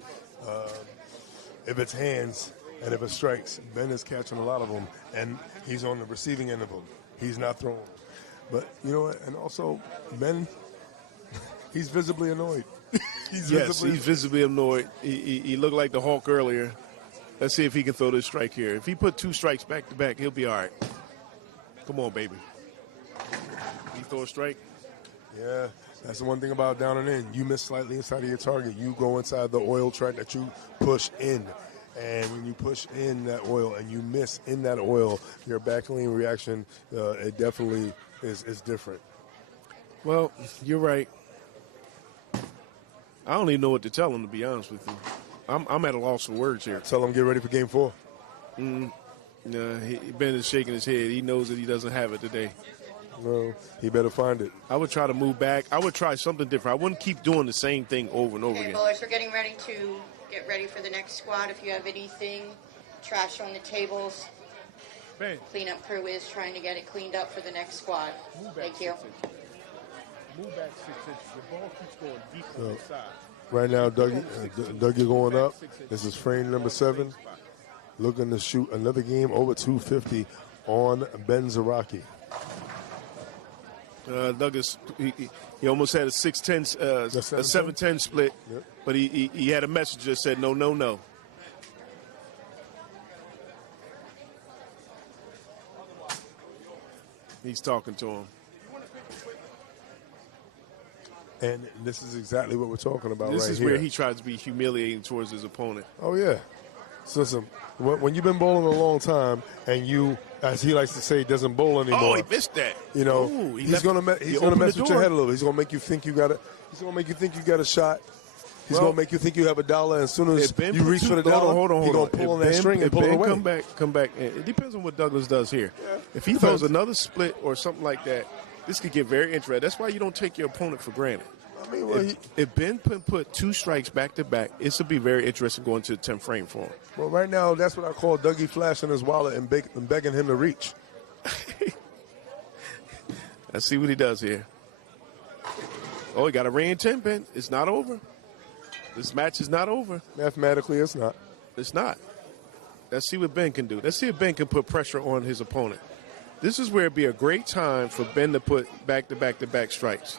if it's hands and if it's strikes, Ben is catching a lot of them, and he's on the receiving end of them. He's not throwing. But you know what? And also, Ben, he's visibly annoyed. He's visibly annoyed. He looked like the Hulk earlier. Let's see if he can throw this strike here. If he put 2 strikes back to back, he'll be all right. Come on, baby. He throw a strike? Yeah, that's the one thing about down and in. You miss slightly inside of your target. You go inside the oil track that you push in. And when you push in that oil and you miss in that oil, your backlean reaction, it definitely is different. Well, you're right. I don't even know what to tell him, to be honest with you. I'm at a loss for words here. Tell him get ready for game 4. No, Ben is shaking his head. He knows that he doesn't have it today. No, he better find it. I would try to move back. I would try something different. I wouldn't keep doing the same thing over and over again. Bowlers, we're getting ready to get ready for the next squad. If you have anything, trash on the tables. Ben. Cleanup crew is trying to get it cleaned up for the next squad. Thank you. Move back 6 inches. The ball keeps going deep on the side. Right now, Dougieee going up. This is frame number 7. Looking to shoot another game over 250 on Ben Zakrocki. Douglas, he almost had a 6-10, a 7-10 split, yep. But he had a message that said no, no, no. He's talking to him. And this is exactly what we're talking about right here. This is where he tries to be humiliating towards his opponent. Oh, yeah. So listen, when you've been bowling a long time and you, as he likes to say, doesn't bowl anymore. Oh, he missed that. He's going to mess with your head a little. He's going to make you think you got a shot. He's going to make you think you have $1, and as soon as you reach for the dollar, he's going to pull on that string and pull it away. Come back. It depends on what Douglas does here. Yeah, if he throws another split or something like that, this could get very interesting. That's why you don't take your opponent for granted. I mean, if Ben put 2 strikes back to back, this would be very interesting going to the 10th frame for him. Well, right now, that's what I call Dougieee flashing his wallet and begging him to reach. Let's see what he does here. Oh, he got a rain 10 pin. It's not over. This match is not over. Mathematically, it's not. It's not. Let's see what Ben can do. Let's see if Ben can put pressure on his opponent. This is where it'd be a great time for Ben to put back-to-back-to-back strikes.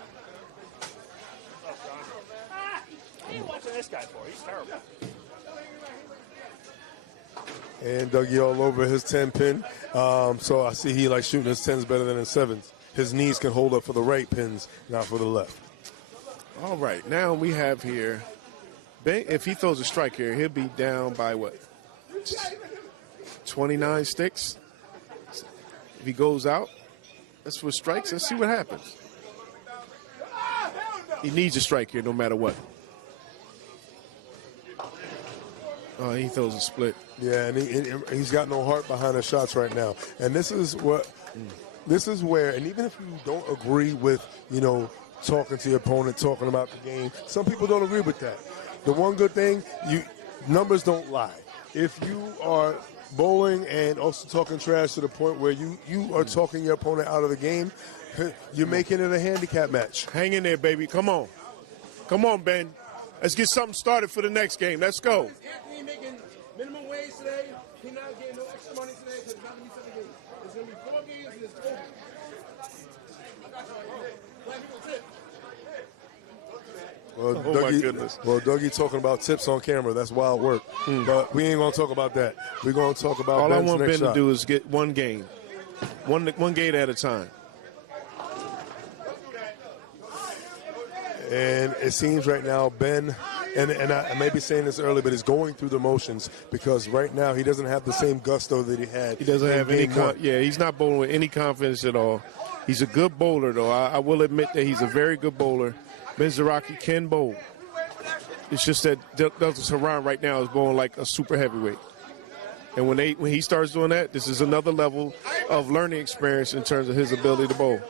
What are you watching this guy for? He's terrible. And Dougieee all over his 10 pin. So I see he likes shooting his 10s better than his 7s. his knees can hold up for the right pins, not for the left. All right, now we have here, Ben, if he throws a strike here, he'll be down by what? 29 sticks. If he goes out, that's for strikes. Let's see what happens. He needs a strike here no matter what. Oh, he throws a split. Yeah, and he's got no heart behind his shots right now. And this is where, and even if you don't agree with, talking to your opponent, talking about the game, some people don't agree with that. The one good thing, numbers don't lie. If you are bowling and also talking trash to the point where you are talking your opponent out of the game, you're making it a handicap match. Hang in there, baby. Come on. Come on, Ben. Let's get something started for the next game. Let's go. Anthony making minimum wage today. He's not getting no extra money today because it's not going to be 7 games. It's going to be 4 games and it's over. Well, Oh, my goodness. Well, Dougie talking about tips on camera. That's wild work. But we ain't going to talk about that. We're going to talk about All I Ben's want next Ben shot. to do is get one game. One game at a time. And it seems right now Ben, and I may be saying this early, but he's going through the motions because right now he doesn't have the same gusto that he had. He doesn't have any he's not bowling with any confidence at all. He's a good bowler, though. I will admit that he's a very good bowler. Ben Zakrocki can bowl. It's just that Douglas Haran right now is bowling like a super heavyweight. And when he starts doing that, this is another level of learning experience in terms of his ability to bowl.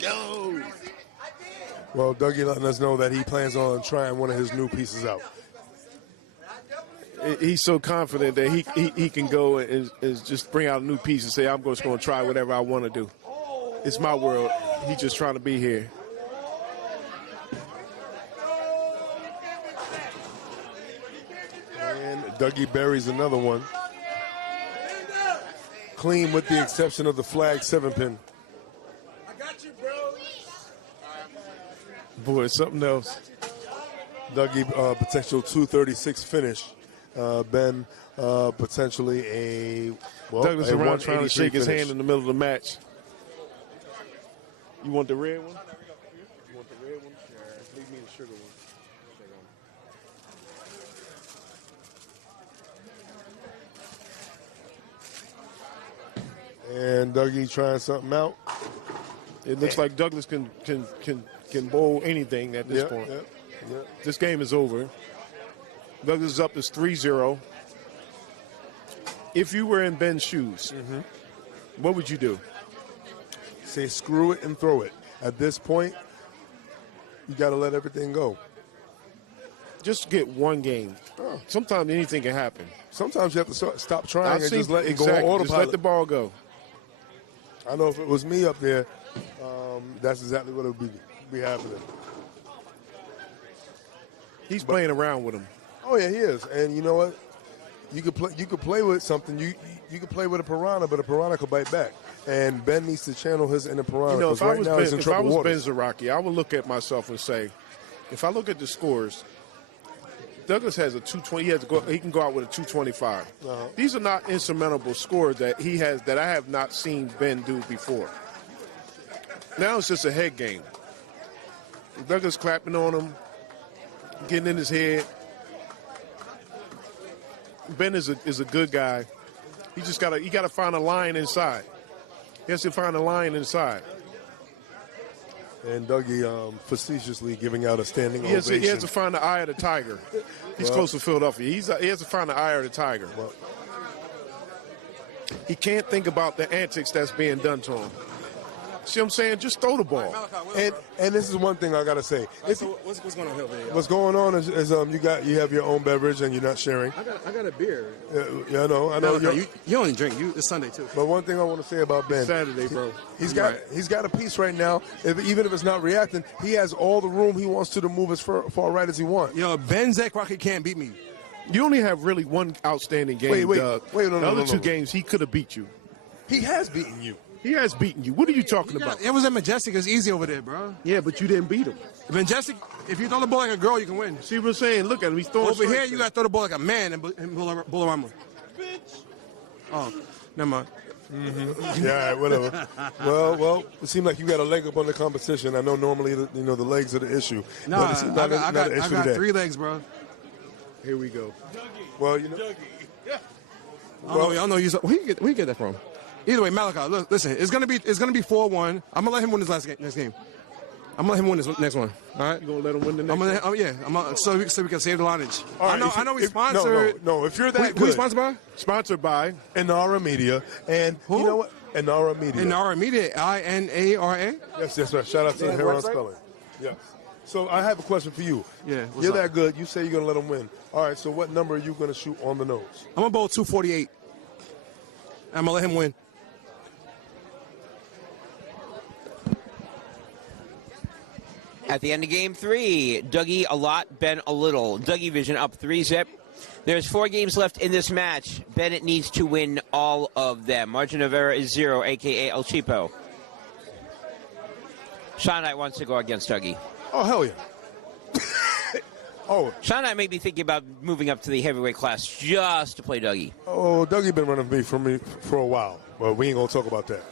Go! Well, Dougie letting us know that he plans on trying one of his new pieces out. He's so confident that he can go and just bring out a new piece and say, I'm just going to try whatever I want to do. It's my world. He's just trying to be here. And Dougie buries another one. Clean with the exception of the flag 7-pin. I got you, bro. Boy, it's something else. Dougie, potential 236 finish. Ben, potentially Douglas around trying to shake his finish. hand in the middle of the match. You want the red one? You want the red one? Yeah. Leave me the sugar one. And Dougie trying something out. It looks like Douglas can bowl anything at this point. This game is over. Douglas is up to 3-0. If you were in Ben's shoes, what would you do? Say screw it and throw it. At this point, you got to let everything go. Just get one game. Sometimes anything can happen. Sometimes you have to stop trying and just let it go on Exactly. autopilot. Just let the ball go. I know if it was me up there, that's exactly what it would be happening. He's playing around with him. Oh yeah, he is. And you know what? You could play with something. You could play with a piranha, but a piranha could bite back. And Ben needs to channel his inner piranha. You know, if right now he's in if I troubled was waters. Ben Zakrocki, I would look at myself and say, if I look at the scores, Douglas has a 220. He can go out with a 225. These are not insurmountable scores that he has that I have not seen Ben do before. Now it's just a head game. Douglas clapping on him, getting in his head. Ben is a good guy. He just gotta find a line inside. He has to find a line inside. And Dougie facetiously giving out a standing He has ovation. to find the eye of the tiger. He's close to Philadelphia. He has to find the eye of the tiger. He can't think about the antics that's being done to him. See what I'm saying? Just throw the ball. And this is one thing I gotta say. What's going on here, man? What's going on is you have your own beverage and you're not sharing. I got a beer. Yeah, I know. You only drink. It's Sunday too. But one thing I want to say about Ben, Saturday, bro. he's got a piece right now. Even if it's not reacting, he has all the room he wants to move as far right as he wants. Yo, Ben Zakrocki can't beat me. You only have really one outstanding game, Doug. No, the other two games, he could have beat you. He has beaten you. He has beaten you. What are you talking about? It was at Majestic. It's easy over there, bro. Yeah, but you didn't beat him. Majestic, if you throw the ball like a girl, you can win. See what I'm saying? Look at him. He's throwing Over here, strikes. you got to throw the ball like a man in Bolorama. Oh, never mind. Yeah, whatever. Well, it seemed like you got a leg up on the competition. I know normally, the legs are the issue. No, but it's not I an issue got today. 3 legs, bro. Here we go. Well, I don't know. Where you get that from? Either way, Malachi, look, listen, it's gonna be 4-1. I'm gonna let him win this next game. I'm gonna let him win this next one. All right. You gonna let him win the next? So we can save the lineage. All right, I know we sponsored. No, if you're that Who we good. sponsored by? Sponsored by. Inara Media. And Who? you know what? Inara Media. Inara Media, INARA. Yes, right. Shout out to the Heron Spelling. Yes. So I have a question for you. Yeah, what's You're up? that good. You say you're going to let them win. All right, so what number are you going to shoot on the nose? I'm gonna bowl 248. I'm gonna let him win. At the end of game 3, Dougieee a lot, Ben a little. Dougieee Vision up 3-zip. There's 4 games left in this match. Bennett needs to win all of them. Margin of error is 0, a.k.a. El Cheapo. Sean Knight wants to go against Dougieee. Oh, hell yeah. Sean Knight may be thinking about moving up to the heavyweight class just to play Dougieee. Oh, Dougieee been running me for a while. But we ain't going to talk about that.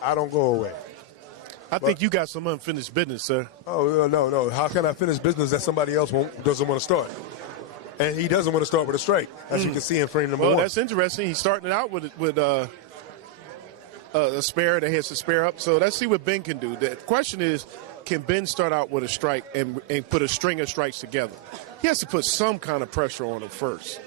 I don't go away. I think you got some unfinished business, sir. Oh, no. How can I finish business that somebody else doesn't want to start? And he doesn't want to start with a strike, as you can see in frame number 1. Well, that's interesting. He's starting it out with a spare that has to spare up. So let's see what Ben can do. The question is, can Ben start out with a strike and put a string of strikes together? He has to put some kind of pressure on him first.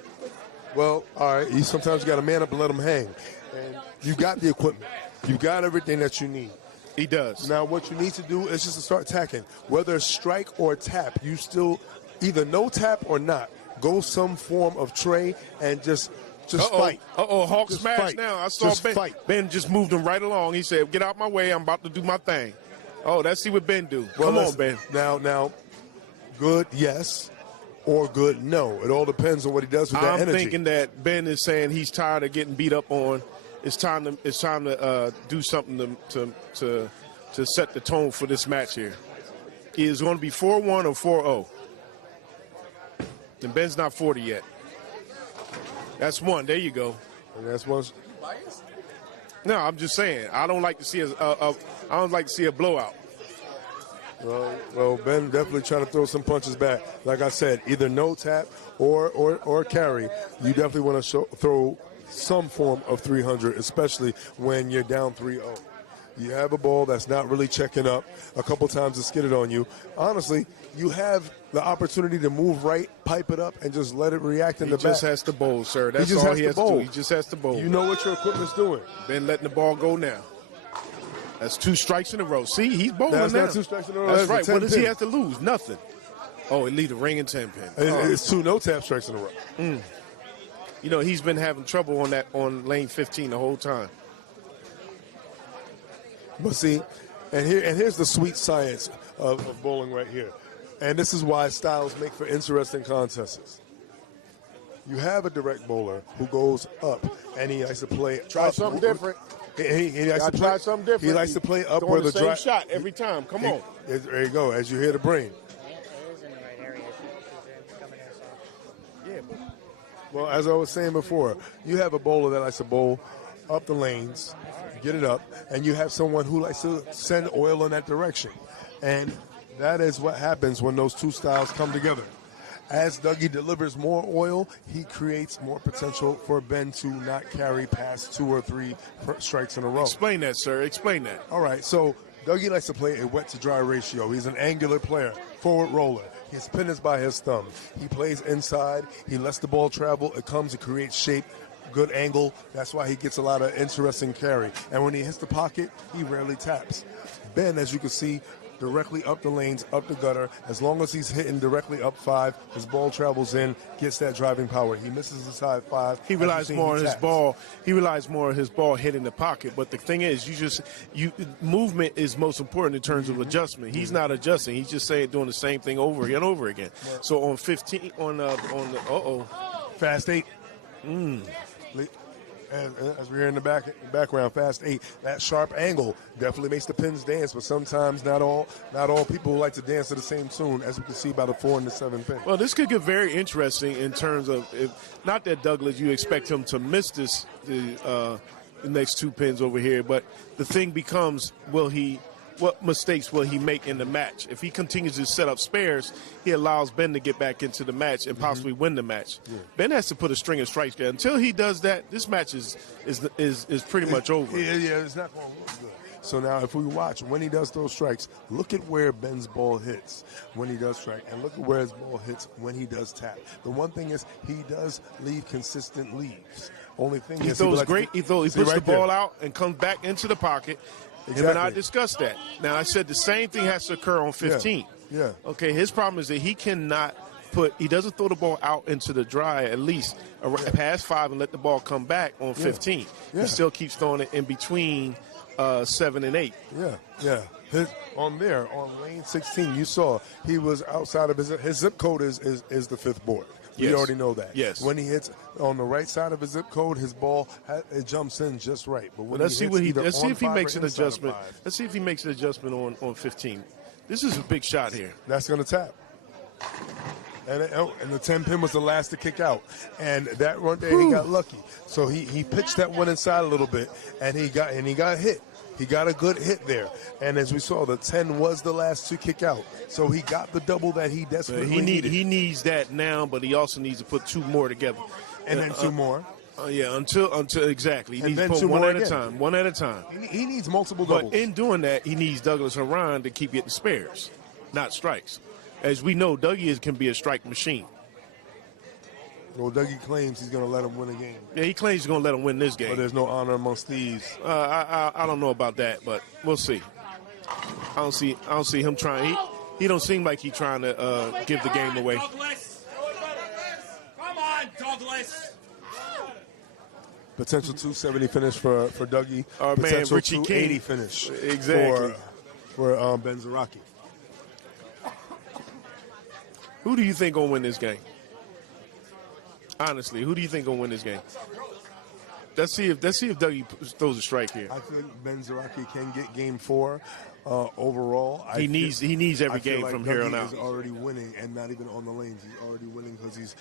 Well, all right. You sometimes got to man up and let him hang. And you got the equipment. You got everything that you need. He does. Now, what you need to do is just to start attacking. Whether strike or tap, you still either no tap or not. Go some form of tray and just fight. Hawk Just smash fight. now. I saw Just Ben. fight. Ben just moved him right along. He said, get out my way. I'm about to do my thing. Oh, let's see what Ben do. Well, Come on, Ben. Now, good, yes, or good, no. It all depends on what he does with that I'm energy. thinking that Ben is saying he's tired of getting beat up on. It's time to do something to set the tone for this match here. It is going to be 4-1 or 4-0. And Ben's not 40 yet. That's one. There you go. And that's one. No, I'm just saying. I don't like to see a blowout. Well, Ben definitely trying to throw some punches back. Like I said, either no tap or carry. You definitely want to throw some form of 300, especially when you're down 3-0. You have a ball that's not really checking up. A couple times it's skidded on you. Honestly, you have the opportunity to move right, pipe it up, and just let it react in the back. He just has to bowl, sir. That's just all has he to has to bowl. do. He just has to bowl. You know what your equipment's doing. Ben letting the ball go now. That's 2 strikes in a row. See, he's bowling That's now. not 2 strikes in a row. That's That's a right. 10 What does he pin. have to lose? Nothing. Oh, it lead a ring and 10 pin. It's 2 no tap strikes in a row. You know, he's been having trouble on lane 15 the whole time. But see, and here's the sweet science of bowling right here. And this is why styles make for interesting contests. You have a direct bowler who goes up, and he likes to play Try up. something different. He likes to play, Try something different. He likes to play up Throwing where the the same shot every time. Come on. There you go. As you hear the brain. It is in the right area. She's coming in soft. Yeah. Well, as I was saying before, you have a bowler that likes to bowl up the lanes, get it up, and you have someone who likes to send oil in that direction. And that is what happens when those 2 styles come together. As Dougieee delivers more oil, he creates more potential for Ben to not carry past 2 or 3 strikes in a row. Explain that, sir. Explain that. All right, so Dougieee likes to play a wet to dry ratio. He's an angular player, forward roller. His pin is by his thumb. He plays inside. He lets the ball travel. It comes, it creates shape, good angle. That's why he gets a lot of interesting carry. And when he hits the pocket, he rarely taps. Ben, as you can see, directly up the lanes, up the gutter. As long as he's hitting directly up 5, his ball travels in, gets that driving power. He misses the side 5. He relies more on his ball. He relies more on his ball hitting the pocket. But the thing is, movement is most important in terms of adjustment. He's not adjusting. He's just doing the same thing over and over again. So on 15, on the Fast 8. And as we're in the background, fast 8, that sharp angle definitely makes the pins dance, but sometimes not all people like to dance to the same tune, as we can see by the 4 and the 7 pin. Well, this could get very interesting in terms of, not that Douglas, you expect him to miss the next 2 pins over here, but the thing becomes, what mistakes will he make in the match? If he continues to set up spares, he allows Ben to get back into the match and possibly win the match. Yeah. Ben has to put a string of strikes there. Until he does that, this match is pretty much over. Yeah, it's not going to look good. So now if we watch, when he does those strikes, look at where Ben's ball hits when he does strike, and look at where his ball hits when he does tap. The one thing is he does leave consistent leaves. Only thing he is throws great. He puts the ball out and comes back into the pocket. Exactly. Him and I discussed that. Now, I said the same thing has to occur on 15. Yeah. Okay, his problem is that he doesn't throw the ball out into the dry at least past 5 and let the ball come back on 15. Yeah. He still keeps throwing it in between 7 and 8. Yeah. On lane 16, you saw he was outside of his zip code is the 5th board. We already know that. Yes. When he hits on the right side of his zip code, his ball it jumps in just right. But when let's see if he makes an adjustment. Let's see if he makes an adjustment on 15. This is a big shot here. That's going to tap. And the 10 pin was the last to kick out. And that run there, he got lucky. So he pitched that one inside a little bit, and he got hit. He got a good hit there. And as we saw, the 10 was the last to kick out. So he got the double that he desperately needed. He needs that now, but he also needs to put 2 more together. And then 2 more. Until exactly. He and needs then to put 2 one more at a time. One at a time. He needs multiple doubles. But in doing that, he needs Douglas Haran to keep getting spares, not strikes. As we know, Dougieee can be a strike machine. Well, Dougieee claims he's going to let him win a game. Yeah, he claims he's going to let him win this game. But there's no honor amongst thieves. I don't know about that, but we'll see. I don't see him trying. He don't seem like he's trying to give the game away. Douglas. Come on, Douglas. Potential 270 finish for Dougieee. Potential Richie 280 King. finish. Exactly. For Ben Zakrocki. Who do you think gonna win this game? Honestly, who do you think gonna win this game? Let's see if Dougieee throws a strike here. I think Ben Zakrocki can get game 4 overall. He needs every game like from Dougieee here on out. Is already winning, and not even on the lanes. He's already winning because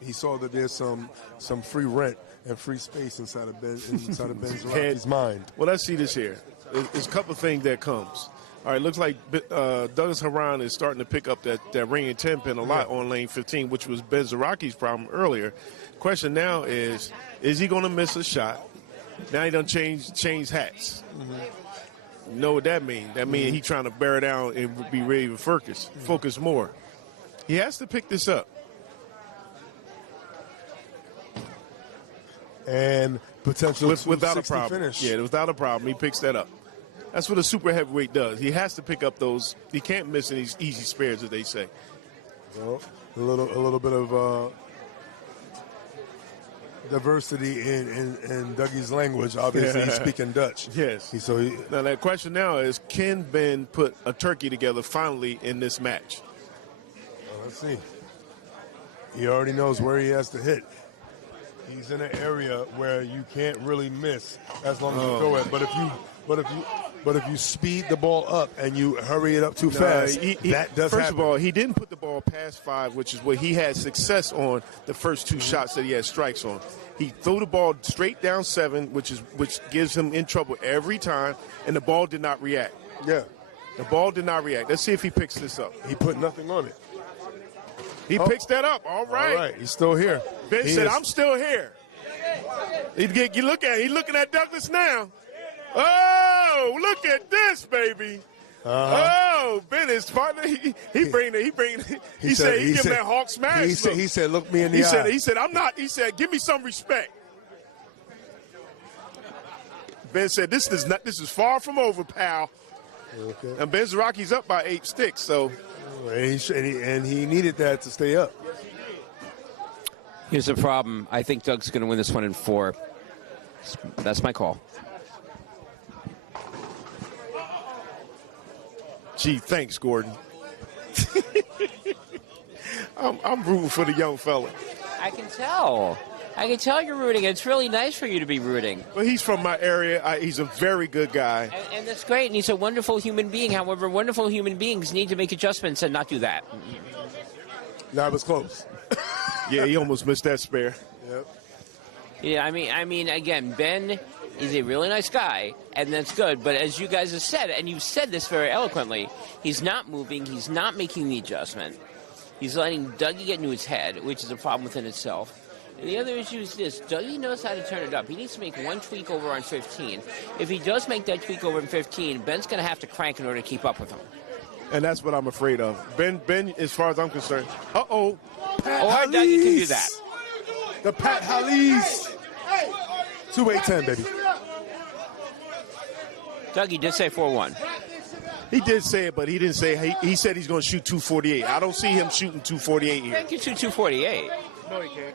he saw that there's some free rent and free space inside of Ben Zakrocki's mind. Well, let's see this here. There's a couple of things that comes. All right, looks like Douglas Haran is starting to pick up that ring and 10 pin a lot on lane 15, which was Ben Zakrocki's problem earlier. Question now is he going to miss a shot? Now he done change hats. Mm-hmm. You know what that means? That means he's trying to bear down and be ready to focus more. He has to pick this up. And potential without a problem. Finish. Yeah, without a problem, he picks that up. That's what a super heavyweight does. He has to pick up those. He can't miss any easy spares, as they say. Well, a little bit of diversity in Dougie's language. Obviously, he's speaking Dutch. Yes. Now, the question now is, can Ben put a turkey together finally in this match? Well, let's see. He already knows where he has to hit. He's in an area where you can't really miss as long as you throw it. But if you speed the ball up and you hurry it up too fast, that does First happen. of all, he didn't put the ball past 5, which is what he had success on the first 2 shots that he had strikes on. He threw the ball straight down 7, which gives him in trouble every time, and the ball did not react. Yeah. The ball did not react. Let's see if he picks this up. He put nothing on it. He picks that up. All right. All right. He's still here. Ben said, I'm still here. You look at he's looking at Douglas now. Oh, look at this, baby. Oh, Ben is partner. He said he give him that Hawk smash. He said, look me in the eye. He said, I'm not. He said, give me some respect. Ben said, this is far from over, pal. Okay. And Ben Zakrocki's up by 8 sticks, so. And he needed that to stay up. Here's the problem. I think Doug's going to win this one in 4. That's my call. Gee, thanks, Gordon. I'm rooting for the young fella. I can tell. I can tell you're rooting. It's really nice for you to be rooting. Well, he's from my area. He's a very good guy. And that's great. And he's a wonderful human being. However, wonderful human beings need to make adjustments and not do that. That was close. Yeah, he almost missed that spare. Yep. Yeah, I mean, again, Ben is a really nice guy, and that's good. But as you guys have said, and you've said this very eloquently, he's not moving. He's not making the adjustment. He's letting Dougieee get into his head, which is a problem within itself. And the other issue is this. Dougieee knows how to turn it up. He needs to make one tweak over on 15. If he does make that tweak over on 15, Ben's going to have to crank in order to keep up with him. And that's what I'm afraid of. Ben, as far as I'm concerned. Uh-oh. Or Dougieee can do that. The Pat Hallease. 2-8-10, baby. Dougieee did say 4-1. He did say it, but he didn't say. He said he's going to shoot 248. I don't see him shooting 248 here. Ben can shoot 248. No, he can't.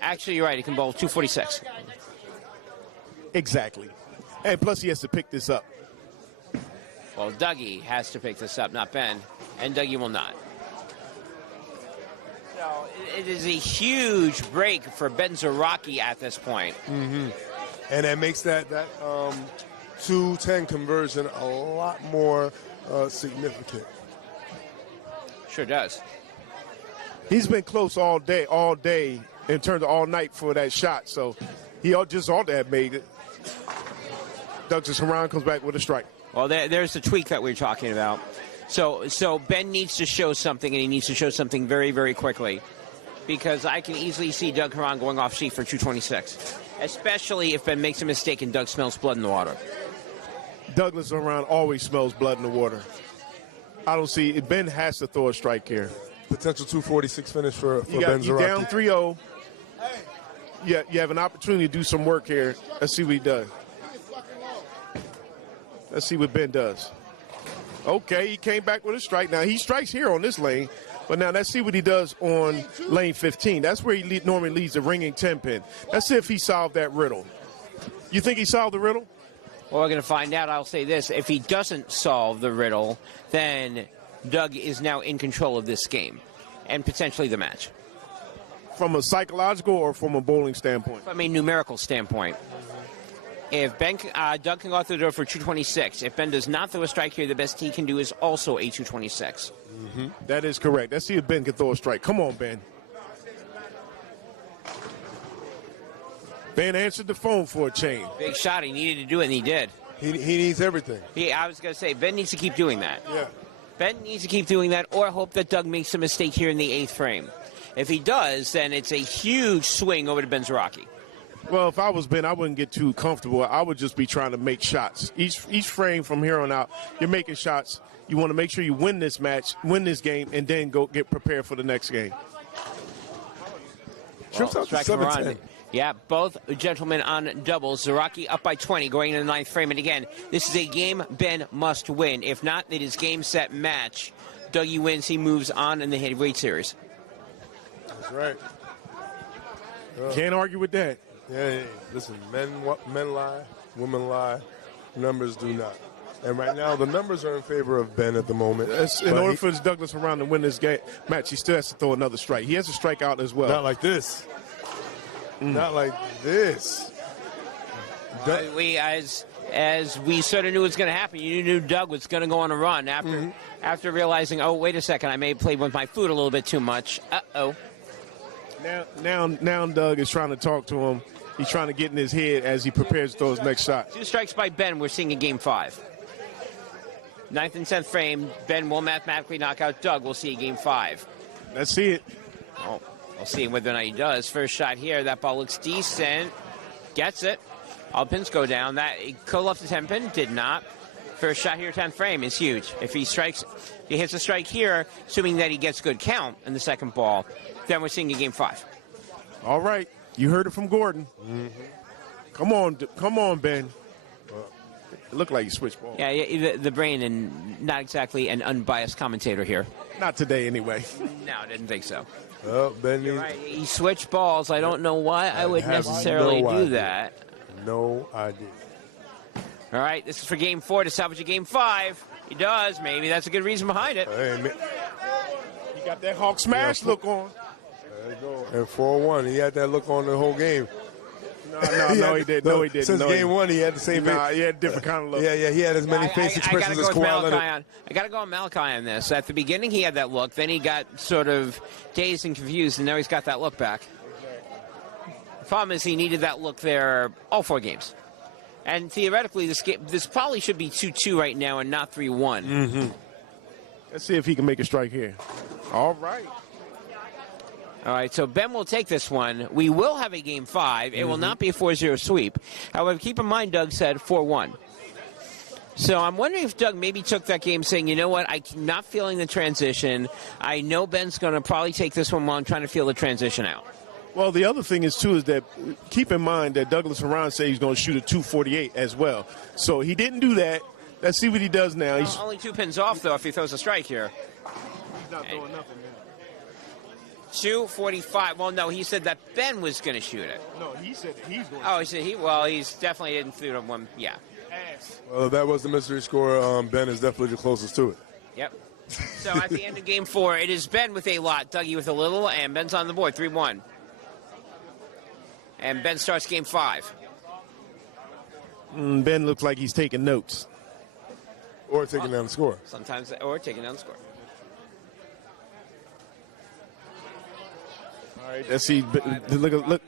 Actually, you're right. He can bowl 246. Exactly. And plus, he has to pick this up. Well, Dougieee has to pick this up, not Ben. And Dougieee will not. So it is a huge break for Ben Zakrocki at this point. Mm-hmm. And that makes that 2-10 conversion a lot more significant. Sure does. He's been close all day in terms of all night for that shot. So he just ought to have made it. Douglas Haran comes back with a strike. Well, there's the tweak that we were talking about. So Ben needs to show something, and he needs to show something very, very quickly. Because I can easily see Doug Haran going off sheet for 226. Especially if Ben makes a mistake and Doug smells blood in the water. Douglas Haran always smells blood in the water. I don't see it. Ben has to throw a strike here. Potential 246 finish for Ben Zakrocki. You down 3-0. Yeah, you have an opportunity to do some work here. Let's see what he does. Let's see what Ben does. Okay, he came back with a strike. Now, he strikes here on this lane, but now let's see what he does on lane 15. That's where he normally leads the ringing 10-pin. Let's see if he solved that riddle. You think he solved the riddle? Well, we're going to find out. I'll say this. If he doesn't solve the riddle, then Doug is now in control of this game and potentially the match. From a psychological or from a bowling standpoint? From a numerical standpoint. If Doug can go through the door for 226. If Ben does not throw a strike here, the best he can do is also a 226. Mm-hmm. That is correct. Let's see if Ben can throw a strike. Come on, Ben. Ben answered the phone for a change. Big shot. He needed to do it, and he did. He needs everything. I was going to say, Ben needs to keep doing that. Yeah. Ben needs to keep doing that, or hope that Doug makes a mistake here in the 8th frame. If he does, then it's a huge swing over to Ben Zakrocki. Well, if I was Ben, I wouldn't get too comfortable. I would just be trying to make shots. Each frame from here on out, you're making shots. You want to make sure you win this match, win this game, and then go get prepared for the next game. Trips out to 7-10. Yeah, both gentlemen on doubles. Zakrocki up by 20 going into the 9th frame. And again, this is a game Ben must win. If not, it is game, set, match. Dougieee wins. He moves on in the heavyweight series. That's right. Can't argue with that. Yeah. Listen, men lie, women lie, numbers do not. And right now, the numbers are in favor of Ben at the moment. In order for Douglas Haran to win this match, he still has to throw another strike. He has to strike out as well. Not like this. Not like this. As we sort of knew was going to happen, you knew Doug was going to go on a run after realizing, oh, wait a second, I may have played with my food a little bit too much. Uh-oh. Now Doug is trying to talk to him. He's trying to get in his head as he prepares to throw his next shot. 2 strikes by Ben. We're seeing in game 5. 9th and 10th frame. Ben will mathematically knock out Doug. We'll see in game 5. Let's see it. Oh, we'll see whether or not he does. First shot here. That ball looks decent. Gets it. All pins go down. That could left the 10 pin. Did not. First shot here, 10th frame is huge. If he hits a strike here, assuming that he gets good count in the second ball, then we're seeing in game 5. All right. You heard it from Gordon. Mm-hmm. Come on, Ben. It looked like he switched balls. Yeah, the brain and not exactly an unbiased commentator here. Not today, anyway. No, I didn't think so. Well, Ben You're right. He switched balls. I don't know why I would necessarily do that. No idea. All right, this is for game 4 to salvage a game 5. He does. Maybe that's a good reason behind it. He got that Hawk smash look on. And 4-1. He had that look on the whole game. No, he didn't. No, he didn't. Since game one, he had the same face. He had a different kind of look. Yeah, he had as many face expressions as Kawhi Leonard. I got to go on Malachi on this. At the beginning, he had that look. Then he got sort of dazed and confused, and now he's got that look back. The problem is he needed that look there all 4 games. And theoretically, this probably should be 2-2 right now and not 3-1. Mm-hmm. Let's see if he can make a strike here. All right. All right, so Ben will take this one. We will have a Game 5. It will not be a 4-0 sweep. However, keep in mind Doug said 4-1. So I'm wondering if Doug maybe took that game saying, you know what, I'm not feeling the transition. I know Ben's going to probably take this one while I'm trying to feel the transition out. Well, the other thing is, too, is that keep in mind that Douglas Haran said he's going to shoot a 248 as well. So he didn't do that. Let's see what he does now. He's only 2 pins off, though, if he throws a strike here. He's not throwing nothing now. 245. Well, no, he said that Ben was going to shoot it. No, he said that he's going to. Oh, he said he's definitely didn't throw one. Yeah. Well, that was the mystery score. Ben is definitely the closest to it. Yep. So at the end of Game 4, it is Ben with a lot, Dougie with a little, and Ben's on the board, 3-1. And Ben starts Game 5. Ben looks like he's taking notes. Or taking down the score. Sometimes, or taking down the score. All right, let's see. Look.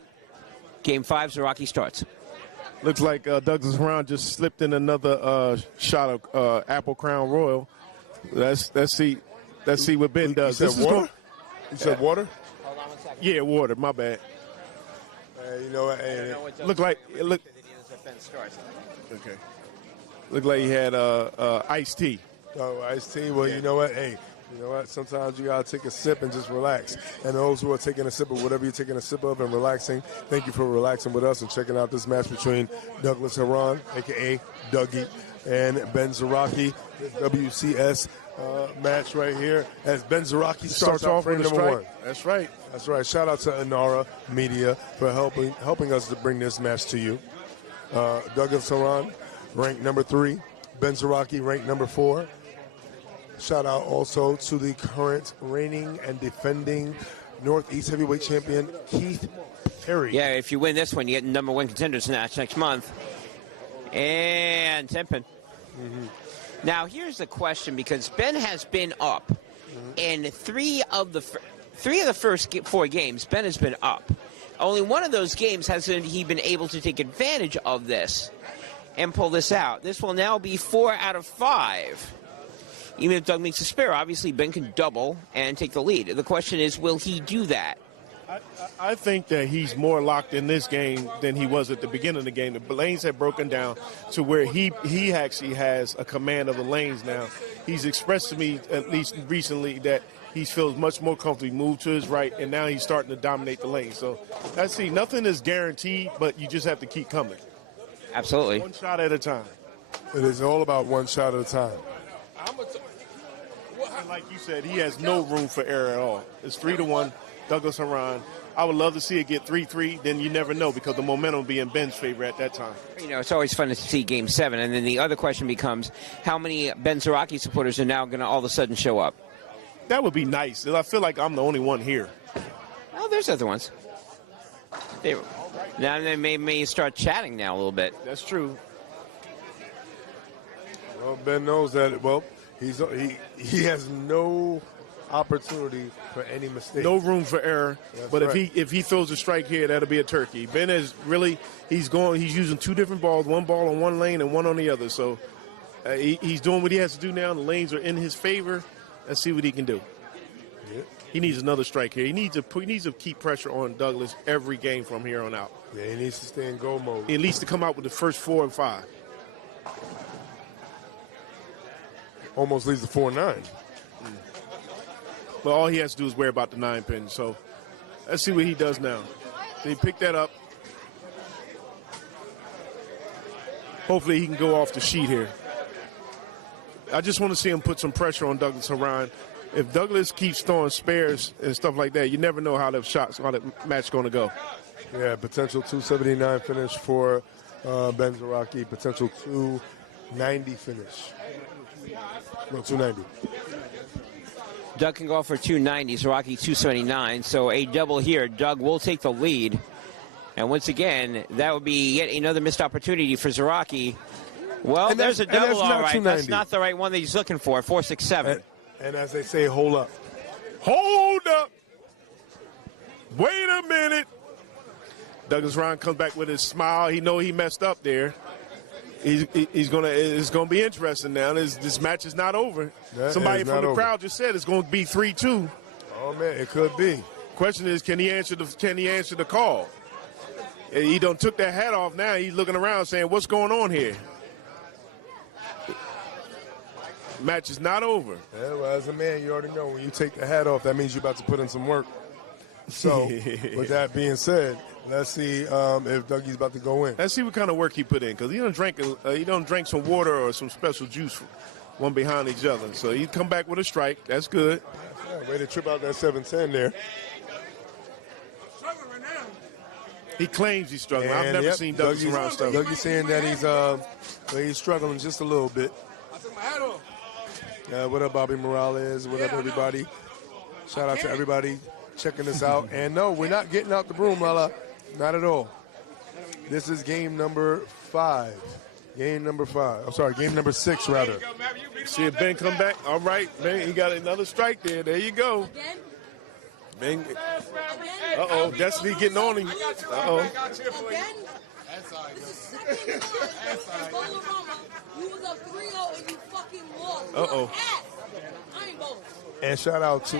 Game 5, Zakrocki starts. Looks like Douglas Haran just slipped in another shot of Apple Crown Royal. Let's see what Ben does. You said water? You said water? Hold on 1 second. Yeah, water. My bad. You know what? Look like it look. Okay. Look like he had iced tea. Oh, iced tea. Well, you know what? Hey, you know what? Sometimes you gotta take a sip and just relax. And those who are taking a sip of whatever you're taking a sip of and relaxing, thank you for relaxing with us and checking out this match between Douglas Haran, aka Dougie, and Ben Zakrocki. This WCS match right here as Ben Zakrocki starts off frame number 1. That's right. That's right. Shout out to Inara Media for helping us to bring this match to you. Douglas Haran, ranked number 3. Ben Zakrocki, ranked number 4. Shout out also to the current reigning and defending Northeast Heavyweight Champion, Keith Perry. Yeah, if you win this one, you get number 1 contenders match next month. And 10 pin. Now, here's the question, because Ben has been up in 3 of the first 4 games. Ben has been up. Only one of those games has he been able to take advantage of this and pull this out. This will now be 4 out of 5. Even if Doug makes a spare, obviously Ben can double and take the lead. The question is, will he do that? I think that he's more locked in this game than he was at the beginning of the game. The lanes have broken down to where he actually has a command of the lanes now. He's expressed to me, at least recently, that he feels much more comfortable, moved to his right, and now he's starting to dominate the lane. So, let's see, nothing is guaranteed, but you just have to keep coming. Absolutely. 1 shot at a time. It is all about 1 shot at a time. And like you said, he has no room for error at all. It's 3-1, Douglas Haran. I would love to see it get 3-3. Then you never know, because the momentum will be in Ben's favor at that time. You know, it's always fun to see Game 7. And then the other question becomes, how many Ben Zakrocki supporters are now going to all of a sudden show up? That would be nice. I feel like I'm the only one here. Oh, there's other ones. Now they may start chatting now a little bit. That's true. Well, Ben knows that. Well, he has no opportunity for any mistake. No room for error. That's but right. if he throws a strike here, that'll be a turkey. Ben is really he's using 2 different balls, 1 ball on one lane and 1 on the other. So he's doing what he has to do now. The lanes are in his favor. Let's see what he can do. Yeah. He needs another strike here. He needs to keep pressure on Douglas every game from here on out. Yeah, he needs to stay in go mode. He needs to come out with the first 4 and 5. Almost leaves the 4-9. But all he has to do is worry about the 9 pin. So let's see what he does now. They pick that up. Hopefully he can go off the sheet here. I just want to see him put some pressure on Douglas Haran. If Douglas keeps throwing spares and stuff like that, you never know how that match going to go. Yeah, potential 279 finish for Ben Zakrocki. Potential 290 finish. No, 290. Doug can go for 290, Zakrocki 279. So a double here. Doug will take the lead. And once again, that would be yet another missed opportunity for Zakrocki. Well, And there's a that's- and double, that's not all right. 290. That's not the right one that he's looking for. 467. And as they say, hold up. Hold up. Wait a minute. Douglas Ryan comes back with his smile. He know he messed up there. It's gonna be interesting now. This match is not over. Somebody from the crowd just said it's going to be 3-2. Oh man, it could be. Question is, can he answer the call? He done took that hat off. Now he's looking around saying, "What's going on here?" Match is not over. Yeah, well, as a man, you already know when you take the hat off, that means you're about to put in some work. So, with that being said, let's see if Dougie's about to go in. Let's see what kind of work he put in, because he don't drink some water or some special juice, one behind each other. So he come back with a strike. That's good. Yeah, way to trip out that 710 there. He claims he's struggling. I've never seen Douglas around stuff. Dougie's saying that he's struggling just a little bit. I took my hat off. What up, Bobby Morales? What up, everybody? Shout out to everybody checking us out. And no, we're not getting out the room, Lala. Not at all. This is game number 5. Game number 5. I'm sorry, game number 6, rather. See if Ben come back. All right, Ben, he got another strike there. There you go. Ben. Uh-oh, Destiny getting on him. Uh-oh. Uh-oh. And shout out to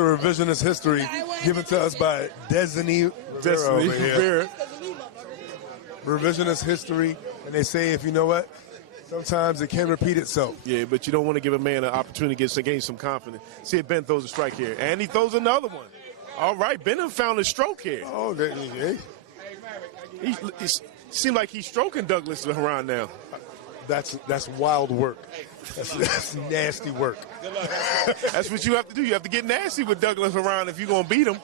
Revisionist History given to us by Destiny Rivera. Revisionist History, and they say, if you know what, sometimes it can repeat itself. Yeah, but you don't want to give a man an opportunity to gain some confidence. See if Ben throws a strike here. And he throws another one. All right, Ben done found a stroke here. Oh, He seems like he's stroking Douglas around now. That's wild work. That's nasty work. That's what you have to do. You have to get nasty with Douglas around if you're going to beat him.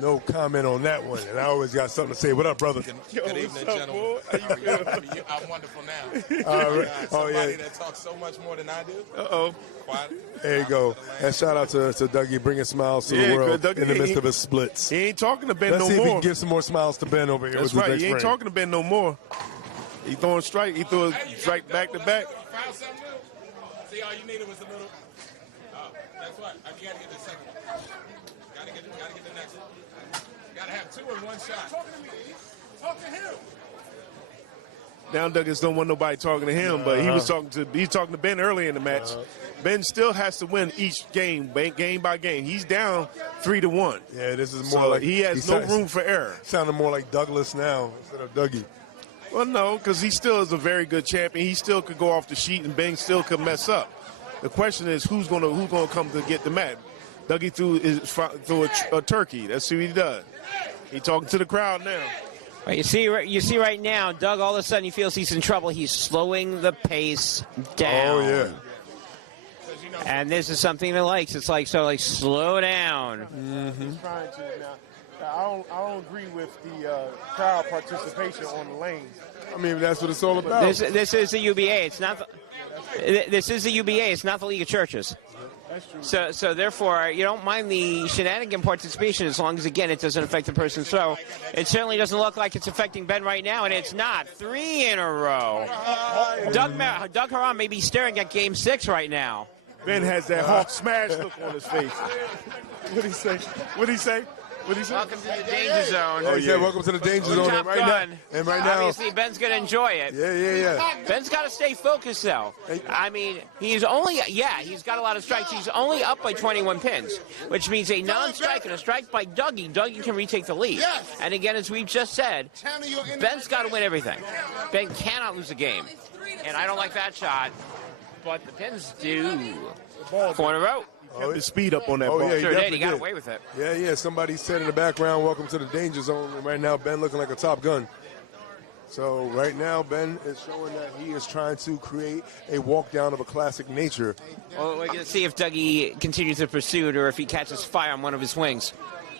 No comment on that one. And I always got something to say. What up, brother? Good evening, gentlemen. I'm wonderful now. Somebody that talks so much more than I do. Uh-oh. Quiet. There you go. And shout out to Dougie bringing smiles to the world Dougie, in the midst of his splits. He ain't talking to Ben Let's no see more. if he can give some more smiles to Ben over here. That's with right. His He ain't frame. talking to Ben no more. He throwing strike. He threw a strike back to back. Found something new. See, all you needed was the middle. That's what. You got to get the second one. Got to get the next one. Got to have 2 in one shot. Talking to me. Talk to him. Now Douglas don't want nobody talking to him, but he was talking to Ben early in the match. Ben still has to win each game by game. He's down 3-1. Yeah, this is more like he has no room for error. Sounding more like Douglas now instead of Dougie. Well, no, because he still is a very good champion. He still could go off the sheet, and Ben still could mess up. The question is who's gonna come to get the match. Dougie threw a turkey. That's what he does. He talking to the crowd now. Well, you see right now, Doug, all of a sudden he feels he's in trouble. He's slowing the pace down. Oh, yeah. And this is something he likes. It's like, slow down. He's trying to now. I don't agree with the crowd participation on the lanes. I mean, that's what it's all about. This is the UBA. It's not. This is the UBA. It's not the League of Churches. That's true. So therefore, you don't mind the shenanigan participation as long as, again, it doesn't affect the person's throw. It certainly doesn't look like it's affecting Ben right now, and it's not. 3 in a row. Doug Haram may be staring at Game 6 right now. Ben has that Hawk smash look on his face. What'd he say? What'd he say? Welcome to the danger zone. Oh, yeah, welcome to the danger zone. Top Right now, obviously, Ben's going to enjoy it. Yeah. Ben's got to stay focused, though. I mean, he's got a lot of strikes. He's only up by 21 pins, which means a non-strike and a strike by Dougie. Dougie can retake the lead. And again, as we've just said, Ben's got to win everything. Ben cannot lose a game. And I don't like that shot, but the pins do. Corner row. Kept his speed up on that ball. Yeah, Sure did. He got did. away with it. Yeah. Somebody said in the background, welcome to the danger zone. And right now, Ben looking like a Top Gun. So right now, Ben is showing that he is trying to create a walk down of a classic nature. Well, we're going to see if Dougie continues the pursuit or if he catches fire on one of his wings.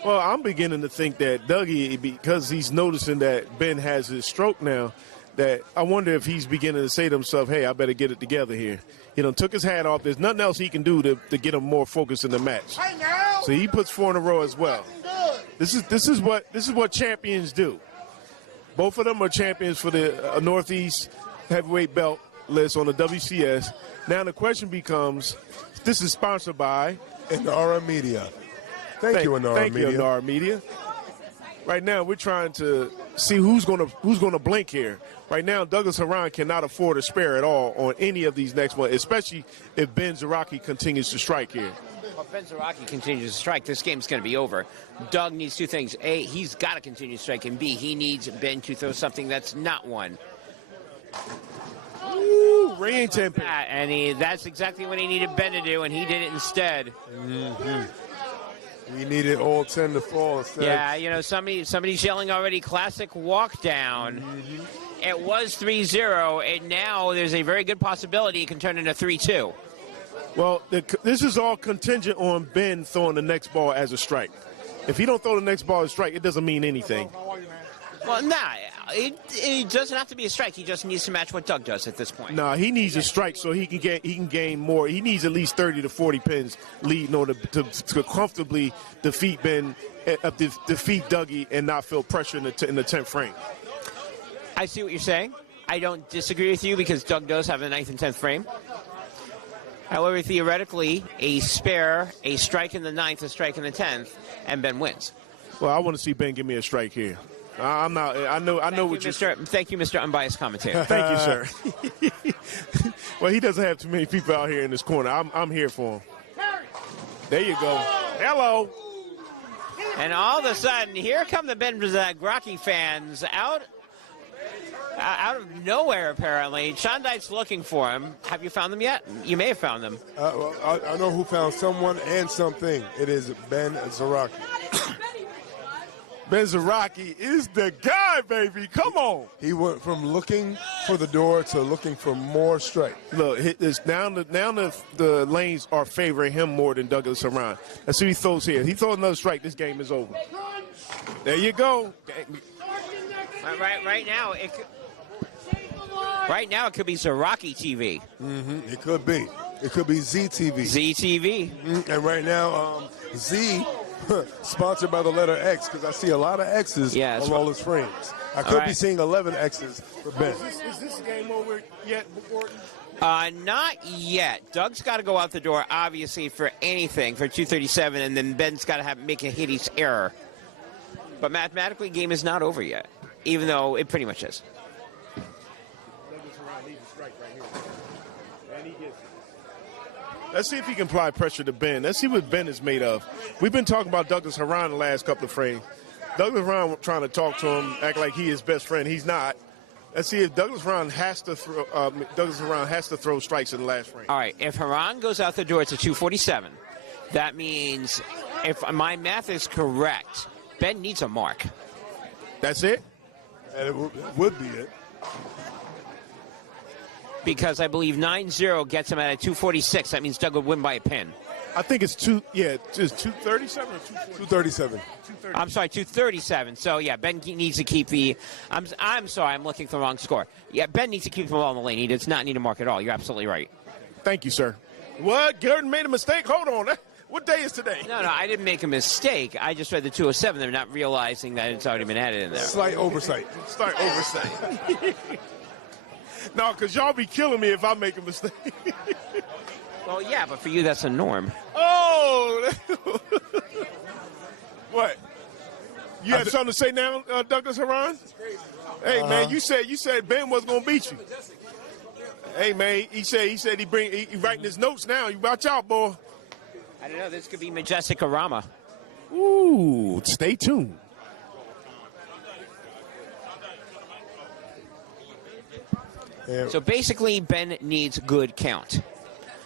Well, I'm beginning to think that Dougie, because he's noticing that Ben has his stroke now, that I wonder if he's beginning to say to himself, hey, I better get it together here. He done took his hat off. There's nothing else he can do to get him more focused in the match. So he puts 4 in a row as well. This is what champions do. Both of them are champions for the Northeast heavyweight belt list on the WCS. Now the question becomes, this is sponsored by Inara Media. Thank you, Inara Media. Thank you, Inara Media. Right now, we're trying to see who's gonna blink here. Right now, Douglas Haran cannot afford a spare at all on any of these next ones, especially if Ben Zakrocki continues to strike here. Well, if Ben Zakrocki continues to strike, this game's going to be over. Doug needs 2 things. A, he's got to continue to strike, and B, he needs Ben to throw something that's not one. Ooh, rain temper. And that's exactly what he needed Ben to do, and he did it instead. We needed all 10 to fall instead. Yeah, you know, somebody's yelling already, classic walk down. It was 3-0, and now there's a very good possibility it can turn into 3-2. Well, this is all contingent on Ben throwing the next ball as a strike. If he don't throw the next ball as a strike, it doesn't mean anything. Well, it doesn't have to be a strike. He just needs to match what Doug does at this point. Nah, he needs a strike so he can gain more. He needs at least 30 to 40 pins lead in order to comfortably defeat Ben, defeat Dougieee, and not feel pressure in the 10th frame. I see what you're saying. I don't disagree with you because Doug does have the 9th and 10th frame. However, theoretically, a spare, a strike in the 9th, a strike in the 10th, and Ben wins. Well, I want to see Ben give me a strike here. I'm not. I know what you're. Thank you, Mr. Unbiased Commentator. Thank you, sir. Well, he doesn't have too many people out here in this corner. I'm here for him. There you go. Hello. And all of a sudden, here come the Ben Zakrocki fans out of nowhere, apparently. Shondite's looking for him. Have you found them yet? You may have found them. Well, I know who found someone and something. It is Ben Zakrocki. Ben Zakrocki is the guy, baby. Come on. He went from looking for the door to looking for more strike. Look, now the lanes are favoring him more than Douglas Haran. Let's see what he throws here. He throws another strike. This game is over. There you go. Right now, it could be Zakrocki TV. It could be. It could be ZTV. ZTV. And right now, Z, sponsored by the letter X, because I see a lot of X's on all his frames. I could be seeing 11 X's for Ben. Is this game over yet, Gordon? Not yet. Doug's got to go out the door, obviously, for anything, for 237, and then Ben's got to make a hideous error. But mathematically, game is not over yet, even though it pretty much is. Let's see if he can apply pressure to Ben. Let's see what Ben is made of. We've been talking about Douglas Haran the last couple of frames. Douglas Haran trying to talk to him, act like he is best friend. He's not. Let's see if Douglas Haran has to throw strikes in the last frame. All right, if Haran goes out the door, it's a 247. That means, if my math is correct, Ben needs a mark. That's it? And it would be it. Because I believe 9-0 gets him at a 246. That means Doug would win by a pin. I think it's 237 or 237. I'm sorry, 237. So, yeah, Ben needs to keep the – I'm sorry, I'm looking for the wrong score. Yeah, Ben needs to keep the ball in the lane. He does not need a mark at all. You're absolutely right. Thank you, sir. What? Gordon made a mistake? Hold on. What day is today? No, I didn't make a mistake. I just read the 207. They're not realizing that it's already been added in there. Slight oversight. No, because y'all be killing me if I make a mistake. Well, yeah, but for you, that's a norm. Oh! What? You have something to say now, Douglas Haran? Hey, man, you said Ben was going to beat you. Hey, man, he said he writing his notes now. You watch out, boy. I don't know. This could be Majestic Arama. Ooh, stay tuned. So basically, Ben needs good count.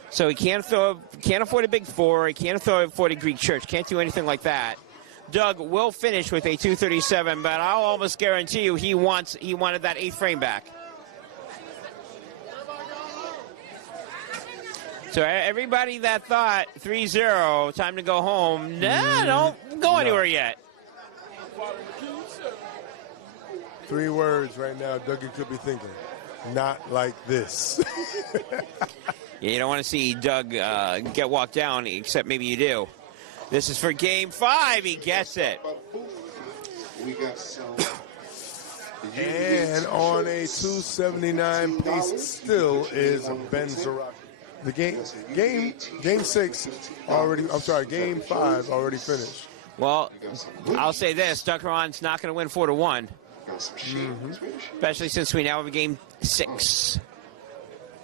So he can't afford a big four. He can't afford a Greek church. Can't do anything like that. Doug will finish with a 237, but I'll almost guarantee you he wanted that 8th frame back. So everybody that thought 3-0, time to go home, don't go anywhere yet. 3 words right now Dougie could be thinking. Not like this. Yeah, you don't want to see Doug get walked down, except maybe you do. This is for Game 5. He gets it. We got some. And on a 279 pace still is Ben Zakrocki. The game 6 already, I'm sorry, Game 5 already finished. Well, I'll say this, Doug Haran's not going to win 4-1. Especially since we now have a Game 6.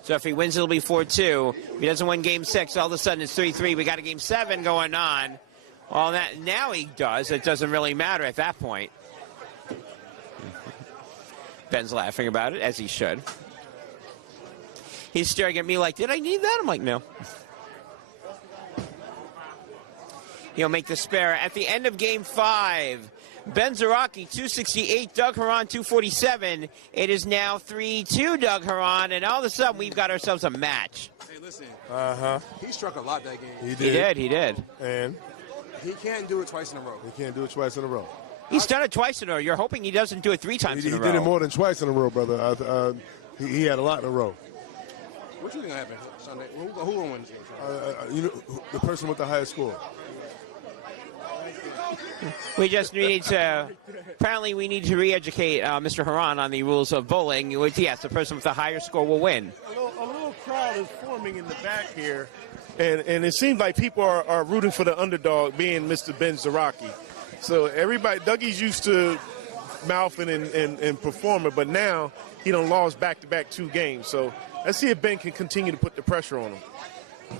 So if he wins, it'll be 4-2. If he doesn't win Game 6, all of a sudden it's 3-3. We got a Game 7 going on. All that now he does. It doesn't really matter at that point. Ben's laughing about it, as he should. He's staring at me like, did I need that? I'm like, no. He'll make the spare at the end of Game 5. Ben Zakrocki, 268. Doug Haran, 247. It is now 3-2, Doug Haran. And all of a sudden, we've got ourselves a match. Hey, listen. Uh-huh. He struck a lot that game. He did. And? He can't do it twice in a row. He can't do it twice in a row. He's done it twice in a row. You're hoping he doesn't do it 3 times in a row. He did it more than twice in a row, brother. He had a lot in a row. What you think happened Sunday? Who will win this game? You know, the person with the highest score. We just need to, apparently we need to re-educate Mr. Haran on the rules of bowling. Yes, the person with the higher score will win. A little crowd is forming in the back here, and it seems like people are rooting for the underdog, being Mr. Ben Zakrocki. So everybody, Dougie's used to mouthing and performing, but now he done lost back-to-back 2 games. So let's see if Ben can continue to put the pressure on him.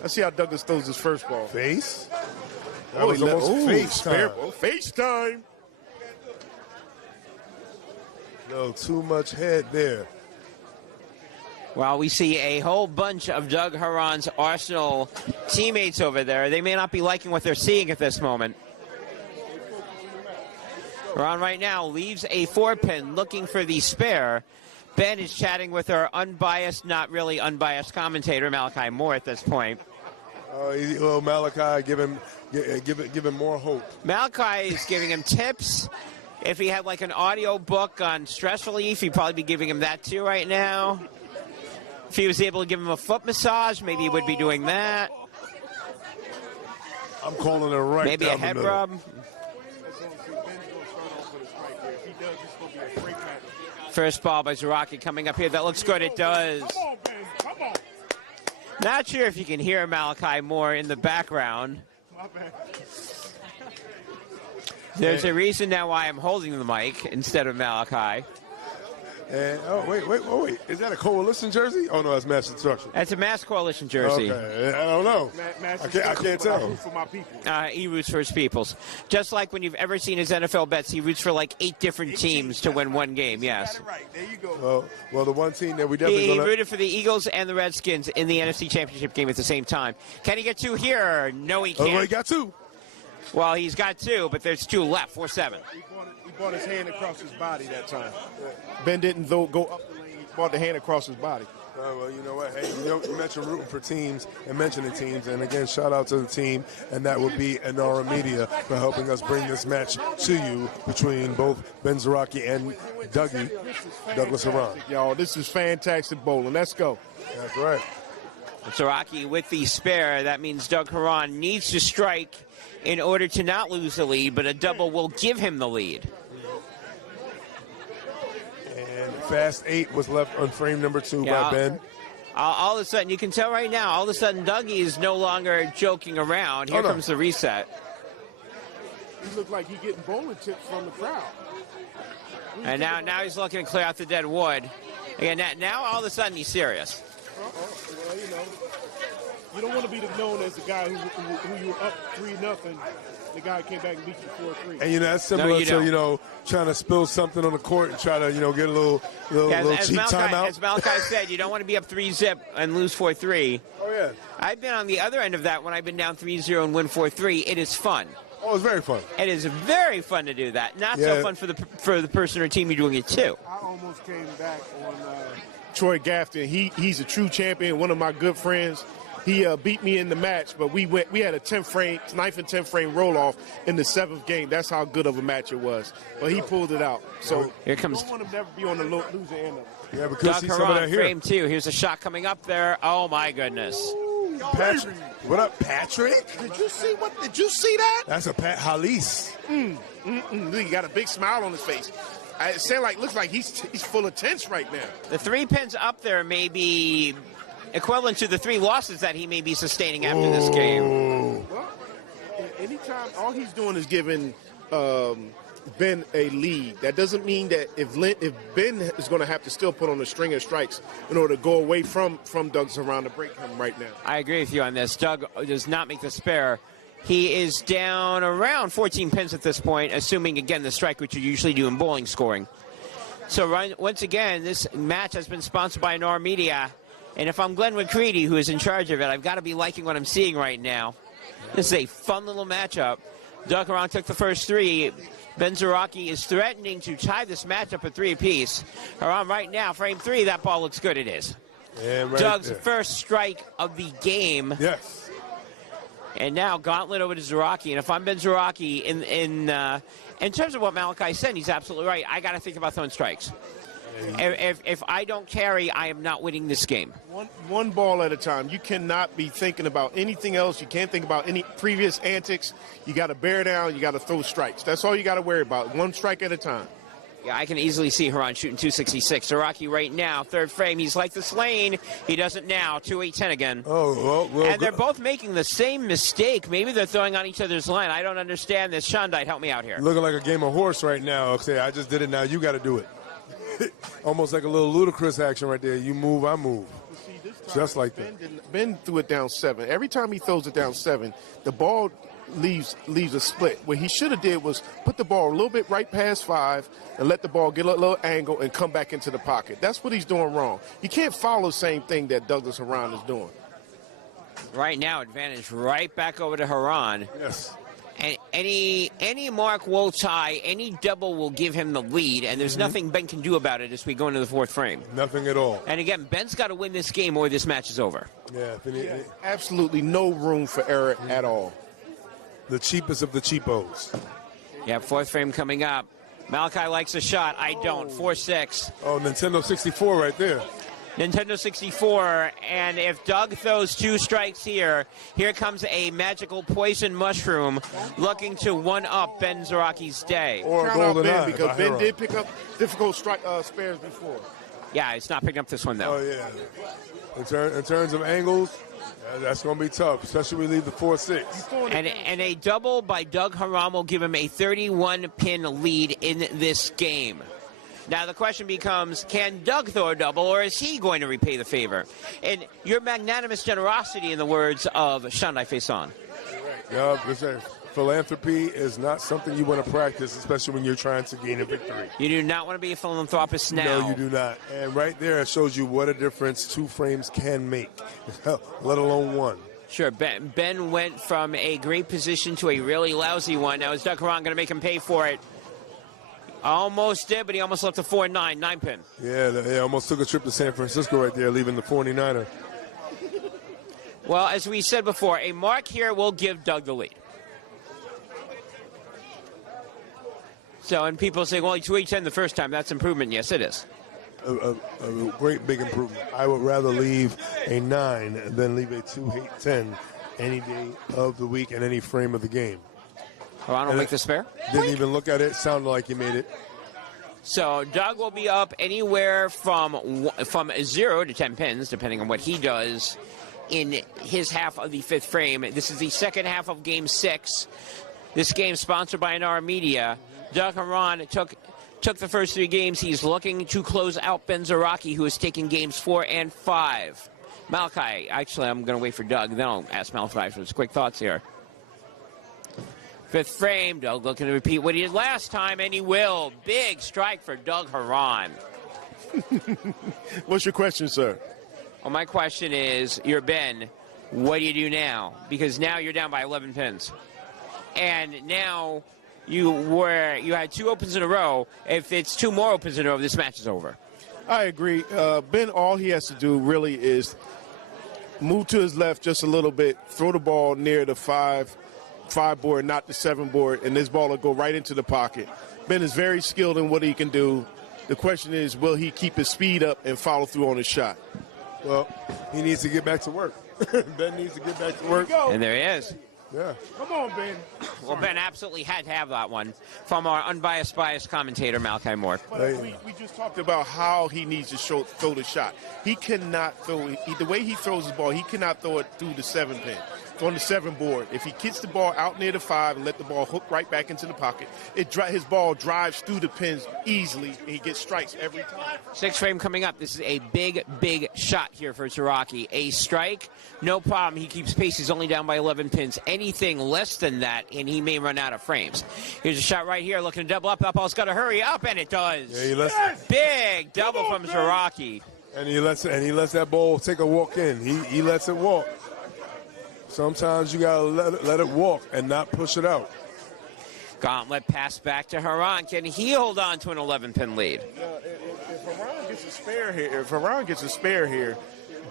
Let's see how Douglas throws his first ball. Face? That was almost face time. Face time. No, too much head there. Well, we see a whole bunch of Doug Haran's Arsenal teammates over there. They may not be liking what they're seeing at this moment. Haran right now leaves a 4-pin looking for the spare. Ben is chatting with our unbiased, not really unbiased commentator, Malachi Moore, at this point. Well, Malachi, give him more hope. Malachi is giving him tips. If he had like an audio book on stress relief, he'd probably be giving him that too right now. If he was able to give him a foot massage, maybe he would be doing that. I'm calling it right maybe down a head the middle. rub. First ball by Zakrocki coming up here. That looks good. It does. Come on, Ben. Come on. Not sure if you can hear Malachi Moore in the background. My bad. There's a reason now why I'm holding the mic instead of Malachi. And wait. Is that a coalition jersey? Oh no, that's Mass Destruction. That's a Mass Coalition jersey. Okay, I don't know. I can't tell. I root for my people. He roots for his peoples. Just like when you've ever seen his NFL bets, he roots for like 8 different teams to win one game. Yes. You got it right. There you go. Well, the one team that we definitely He rooted for the Eagles and the Redskins in the NFC Championship game at the same time. Can he get 2 here? No, he can't. Oh, he got 2. Well, he's got 2, but there's 2 left. 4-7. He brought his hand across his body that time. Ben didn't go up the lane. He brought the hand across his body. Well, you know what? Hey, you mentioned rooting for teams and mentioning teams. And again, shout out to the team. And that would be Anara Media for helping us bring this match to you between both Ben Zakrocki and Douglas Haran. Y'all, this is fantastic bowling. Let's go. That's right. Zakrocki with the spare. That means Doug Haran needs to strike in order to not lose the lead, but a double will give him the lead. And fast 8 was left on frame number 2 by Ben. All of a sudden, you can tell right now, all of a sudden Dougie is no longer joking around. Here comes the reset. He looked like he's getting bowling tips from the crowd. And now he's looking to clear out the dead wood. Again, now all of a sudden he's serious. Well, you don't want to be known as the guy who you were up 3-0. The guy came back and beat you 4-3. And that's similar to trying to spill something on the court and try to get a little cheap timeout. As Malachi said, you don't want to be up 3-0 and lose 4-3. Oh yeah. I've been on the other end of that when I've been down 3-0 and win 4-3. It is fun. Oh, it's very fun. It is very fun to do that. Not so fun for the person or team you're doing it to. I almost came back on Troy Gafton. He's a true champion, one of my good friends. he beat me in the match, but we had a 9th and 10th frame roll off in the 7th game. That's how good of a match it was. But he pulled it out. So here comes. Don't want him to never be on the losing end of it. Yeah, because see some of that here. Frame 2. Here's a shot coming up there. Oh my goodness. Patrick, what up, Patrick? Did you see that? That's a Pat Halis. He got a big smile on his face. It looks like he's full of tense right now. The 3 pins up there may be equivalent to the 3 losses that he may be sustaining after this game. Well, anytime, all he's doing is giving Ben a lead. That doesn't mean that if Ben is going to have to still put on a string of strikes in order to go away from Doug's around to break him right now. I agree with you on this. Doug does not make the spare. He is down around 14 pins at this point, assuming, again, the strike, which you usually do in bowling scoring. So, once again, this match has been sponsored by NAR Media. And if I'm Glenn McCready, who is in charge of it, I've got to be liking what I'm seeing right now. This is a fun little matchup. Doug Haran took the first 3. Ben Zakrocki is threatening to tie this matchup at 3 apiece. Haran right now, frame 3, that ball looks good, it is. And right Doug's there. first strike of the game. Yes. And now gauntlet over to Zakrocki. And if I'm Ben Zakrocki, in terms of what Malachi said, he's absolutely right. I got to think about throwing strikes. If I don't carry, I am not winning this game. One ball at a time. You cannot be thinking about anything else. You can't think about any previous antics. You got to bear down. You got to throw strikes. That's all you got to worry about. One strike at a time. Yeah, I can easily see Haran shooting 266. Zakrocki right now, 3rd frame. He's like this lane. He doesn't now. 2-8-10 again. Oh, well. And they're both making the same mistake. Maybe they're throwing on each other's line. I don't understand this. Shondite, help me out here. Looking like a game of horse right now. Okay, I just did it. Now you got to do it. Almost like a little ludicrous action right there. You move, I move. Just like that. Ben threw it down 7. Every time he throws it down 7, the ball leaves a split. What he should have did was put the ball a little bit right past 5 and let the ball get a little angle and come back into the pocket. That's what he's doing wrong. You can't follow the same thing that Douglas Haran is doing. Right now, advantage right back over to Haran. Yes. And any mark will tie, any double will give him the lead, and there's nothing Ben can do about it as we go into the 4th frame. Nothing at all. And again, Ben's got to win this game or this match is over. Yeah, absolutely no room for error at all. The cheapest of the cheapos. Yeah, 4th frame coming up. Malachi likes a shot. I don't. 4-6. Oh, Nintendo 64 right there. Nintendo 64, and if Doug throws 2 strikes here comes a magical poison mushroom looking to one-up Ben Zakrocki's day. Or Count out golden Ben eye, because Ben did pick up difficult spares before. Yeah, it's not picking up this one, though. Oh, yeah. In terms of angles, that's going to be tough, especially when we leave the 4-6. And a double by Doug Haran will give him a 31-pin lead in this game. Now the question becomes, can Doug throw a double, or is he going to repay the favor? And your magnanimous generosity, in the words of Shandai Faison. Yeah, philanthropy is not something you want to practice, especially when you're trying to gain a victory. You do not want to be a philanthropist now. No, you do not. And right there, it shows you what a difference 2 frames can make, let alone 1. Sure, Ben went from a great position to a really lousy one. Now is Doug Haran going to make him pay for it? Almost did, but he almost left a 4-9, 9-pin. Yeah, they almost took a trip to San Francisco right there, leaving the 49er. Well, as we said before, a mark here will give Doug the lead. So, and people say, well, he 2-8-10 the first time. That's improvement. Yes, it is. A great big improvement. I would rather leave a 9 than leave a 2-8-10 any day of the week and any frame of the game. Haran will make the spare. Didn't even look at it. Sounded like he made it. So Doug will be up anywhere from 0 to 10 pins, depending on what he does in his half of the 5th frame. This is the second half of Game 6. This game sponsored by NAR Media. Doug Haran took the first 3 games. He's looking to close out Ben Zakrocki, who is taking games 4 and 5. Malachi, actually, I'm going to wait for Doug. Then I'll ask Malachi for his quick thoughts here. 5th frame, Doug looking to repeat what he did last time, and he will. Big strike for Doug Haran. What's your question, sir? Well, my question is, you're Ben, what do you do now? Because now you're down by 11 pins. And now you had 2 opens in a row. If it's 2 more opens in a row, this match is over. I agree. Ben, all he has to do really is move to his left just a little bit, throw the ball near the five board, not the 7 board, and this ball will go right into the pocket. Ben is very skilled in what he can do. The question is, will he keep his speed up and follow through on his shot? Well, he needs to get back to work. Ben needs to get back to work. And there he is. Yeah. Come on, Ben. Well, Ben absolutely had to have that one from our unbiased, biased commentator, Malachi Moore. But we just talked about how he needs to throw the shot. He cannot throw the way he throws the ball. He cannot throw it through the 7 pin. On the 7 board. If he kicks the ball out near the 5 and let the ball hook right back into the pocket, his ball drives through the pins easily, and he gets strikes every time. 6 frame coming up. This is a big, big shot here for Zakrocki. A strike, no problem. He keeps pace. He's only down by 11 pins. Anything less than that, and he may run out of frames. Here's a shot right here, looking to double up. That ball's got to hurry up, and it does. Yeah, big double from Zakrocki. And he lets that ball take a walk in. He lets it walk. Sometimes you gotta let it walk and not push it out. Gauntlet pass back to Haran. Can he hold on to an 11-pin lead? If Haran gets a spare here,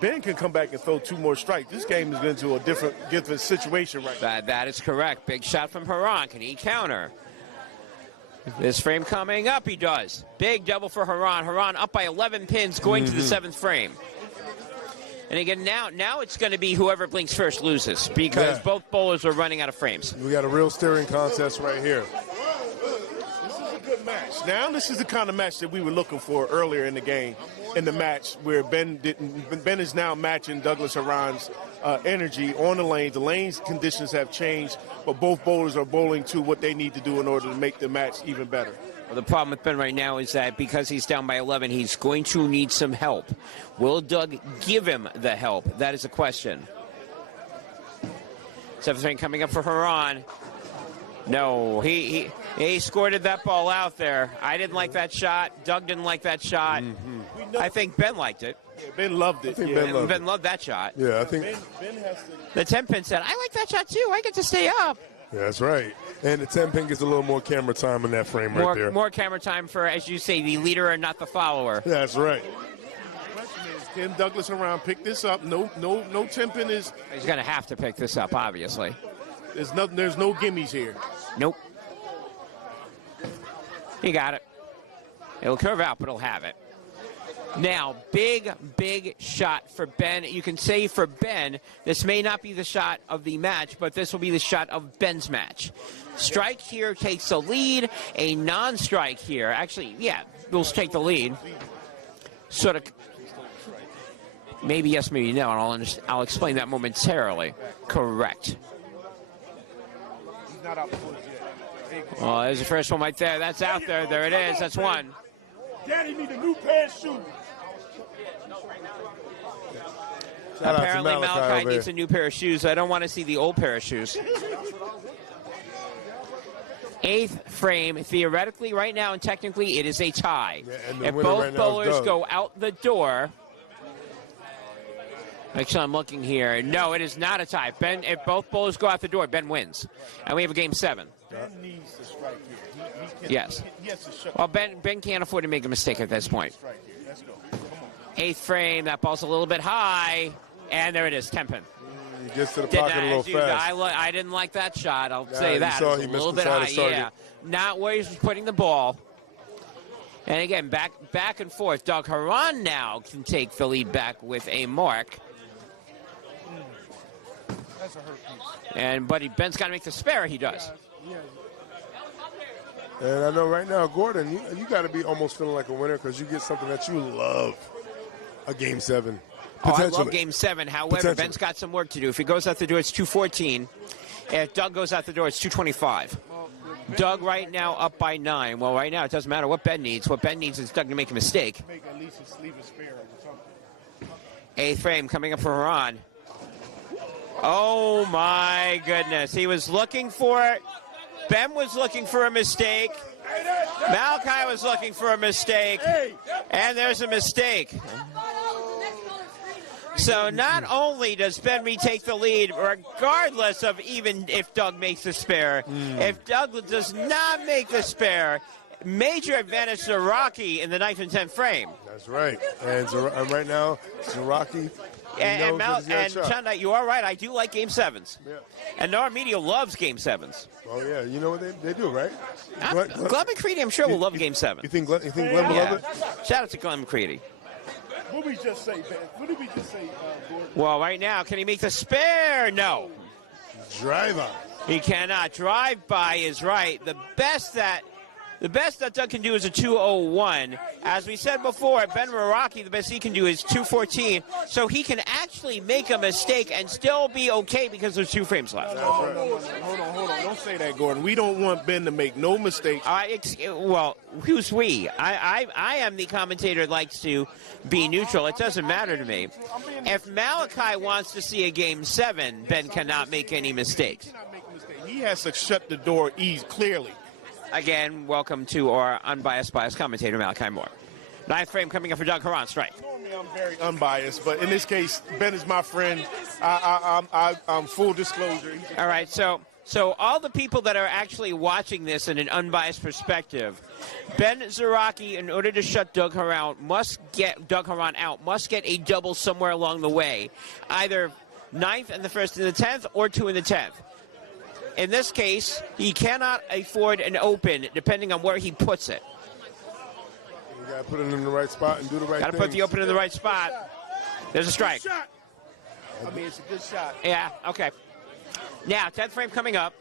Ben can come back and throw 2 more strikes. This game is going to a different situation right now. That is correct. Big shot from Haran. Can he counter? This frame coming up, he does. Big double for Haran. Haran up by 11 pins going to the 7th frame. And again, now it's going to be whoever blinks first loses because both bowlers are running out of frames. We got a real staring contest right here. This is a good match. Now this is the kind of match that we were looking for earlier in the game, in the match where Ben is now matching Douglas Haran's energy on the lanes. The lanes conditions have changed, but both bowlers are bowling to what they need to do in order to make the match even better. Well, the problem with Ben right now is that because he's down by 11, he's going to need some help. Will Doug give him the help? That is a question. 7th frame coming up for Haran. No, he squirted that ball out there. I didn't like that shot. Doug didn't like that shot. I think Ben liked it. Yeah, Ben loved it. Ben loved that shot. Yeah, I think Ben has to. The 10-pin said, I like that shot too. I get to stay up. Yeah, that's right. And the 10-pin gets a little more camera time in that frame right there. More camera time for, as you say, the leader and not the follower. Yeah, that's right. The question is, can Douglas Haran pick this up? No 10-pin is. He's going to have to pick this up, obviously. There's no gimmies here. Nope. He got it. It'll curve out, but he'll have it. Now, big, big shot for Ben. You can say for Ben, this may not be the shot of the match, but this will be the shot of Ben's match. Strike here takes the lead. A non-strike here. Actually, yeah, we'll take the lead. Sort of. Maybe yes, maybe no, and I'll explain that momentarily. Correct. He's not out the woods yet. Well, there's the first one right there. That's out there. There it is. That's one. Daddy need a new pair of shoes. Apparently Malachi needs a new pair of shoes. I don't want to see the old pair of shoes. 8th frame. Theoretically, right now and technically, it is a tie. Yeah, if both bowlers go out the door. Actually, I'm looking here. No, it is not a tie. Ben, if both bowlers go out the door, Ben wins. And we have a game 7. Ben needs to strike here. Yes. Well, Ben can't afford to make a mistake at this point. Let's go. Come on. 8th frame. That ball's a little bit high. And there it is, 10-pin. He gets to the pocket a little fast. I didn't like that shot. I'll say that. Saw It was a little bit high. Yeah. Not where he's putting the ball. And again, back and forth. Doug Haran now can take the lead back with a mark. That's a hurt piece. And Ben's got to make the spare. He does. And I know right now, Gordon, you got to be almost feeling like a winner because you get something that you love. A game 7. Oh, I love game 7. However, Ben's got some work to do. If he goes out the door, it's 214. If Doug goes out the door, it's 225. Doug right now up by 9. Well, right now it doesn't matter what Ben needs. What Ben needs is Doug to make a mistake. Make at least leave a spare or something. 8th frame coming up for Haran. Oh my goodness. He was looking for it. Ben was looking for a mistake. Malachi was looking for a mistake. And there's a mistake. So not only does Ben retake the lead, regardless of even if Doug makes the spare, if Doug does not make the spare, major advantage to Zakrocki in the 9th and 10th frame. That's right. And right now, Zakrocki And knows that he's got a shot. Chanda, you are right. I do like Game 7s. Yeah. And Noah Media loves Game 7s. Oh, yeah. You know what they do, right? Glenn McCready, I'm sure, will love Game 7. You think Glenn will love it? Shout out to Glenn McCready. What did we just say, Ben? What did we just say, Gordon? Well, right now, can he make the spare? No. Driver. He cannot. Drive by is right. The best that Doug can do is a 2:01. As we said before, Ben Zakrocki, the best he can do is 2:14. So he can actually make a mistake and still be okay because there's 2 frames left. Hold on. Don't say that, Gordon. We don't want Ben to make no mistakes. Well, who's we? I am the commentator that likes to be neutral. It doesn't matter to me. If Malachi wants to see a Game 7, Ben cannot make any mistakes. He has to shut the door clearly. Again, welcome to our unbiased commentator, Malachi Moore. 9th frame coming up for Doug Haran, strike. Normally I'm very unbiased, but in this case, Ben is my friend. I'm full disclosure. All right, so all the people that are actually watching this in an unbiased perspective, Ben Zakrocki, in order to shut Doug Haran out, must get a double somewhere along the way, either 9th and the 1st and the 10th or 2 and the 10th. In this case, he cannot afford an open, depending on where he puts it. You got to put it in the right spot and do the right thing. Got to put the open in the right spot. There's a strike. I mean, it's a good shot. Yeah, okay. Now, 10th frame coming up.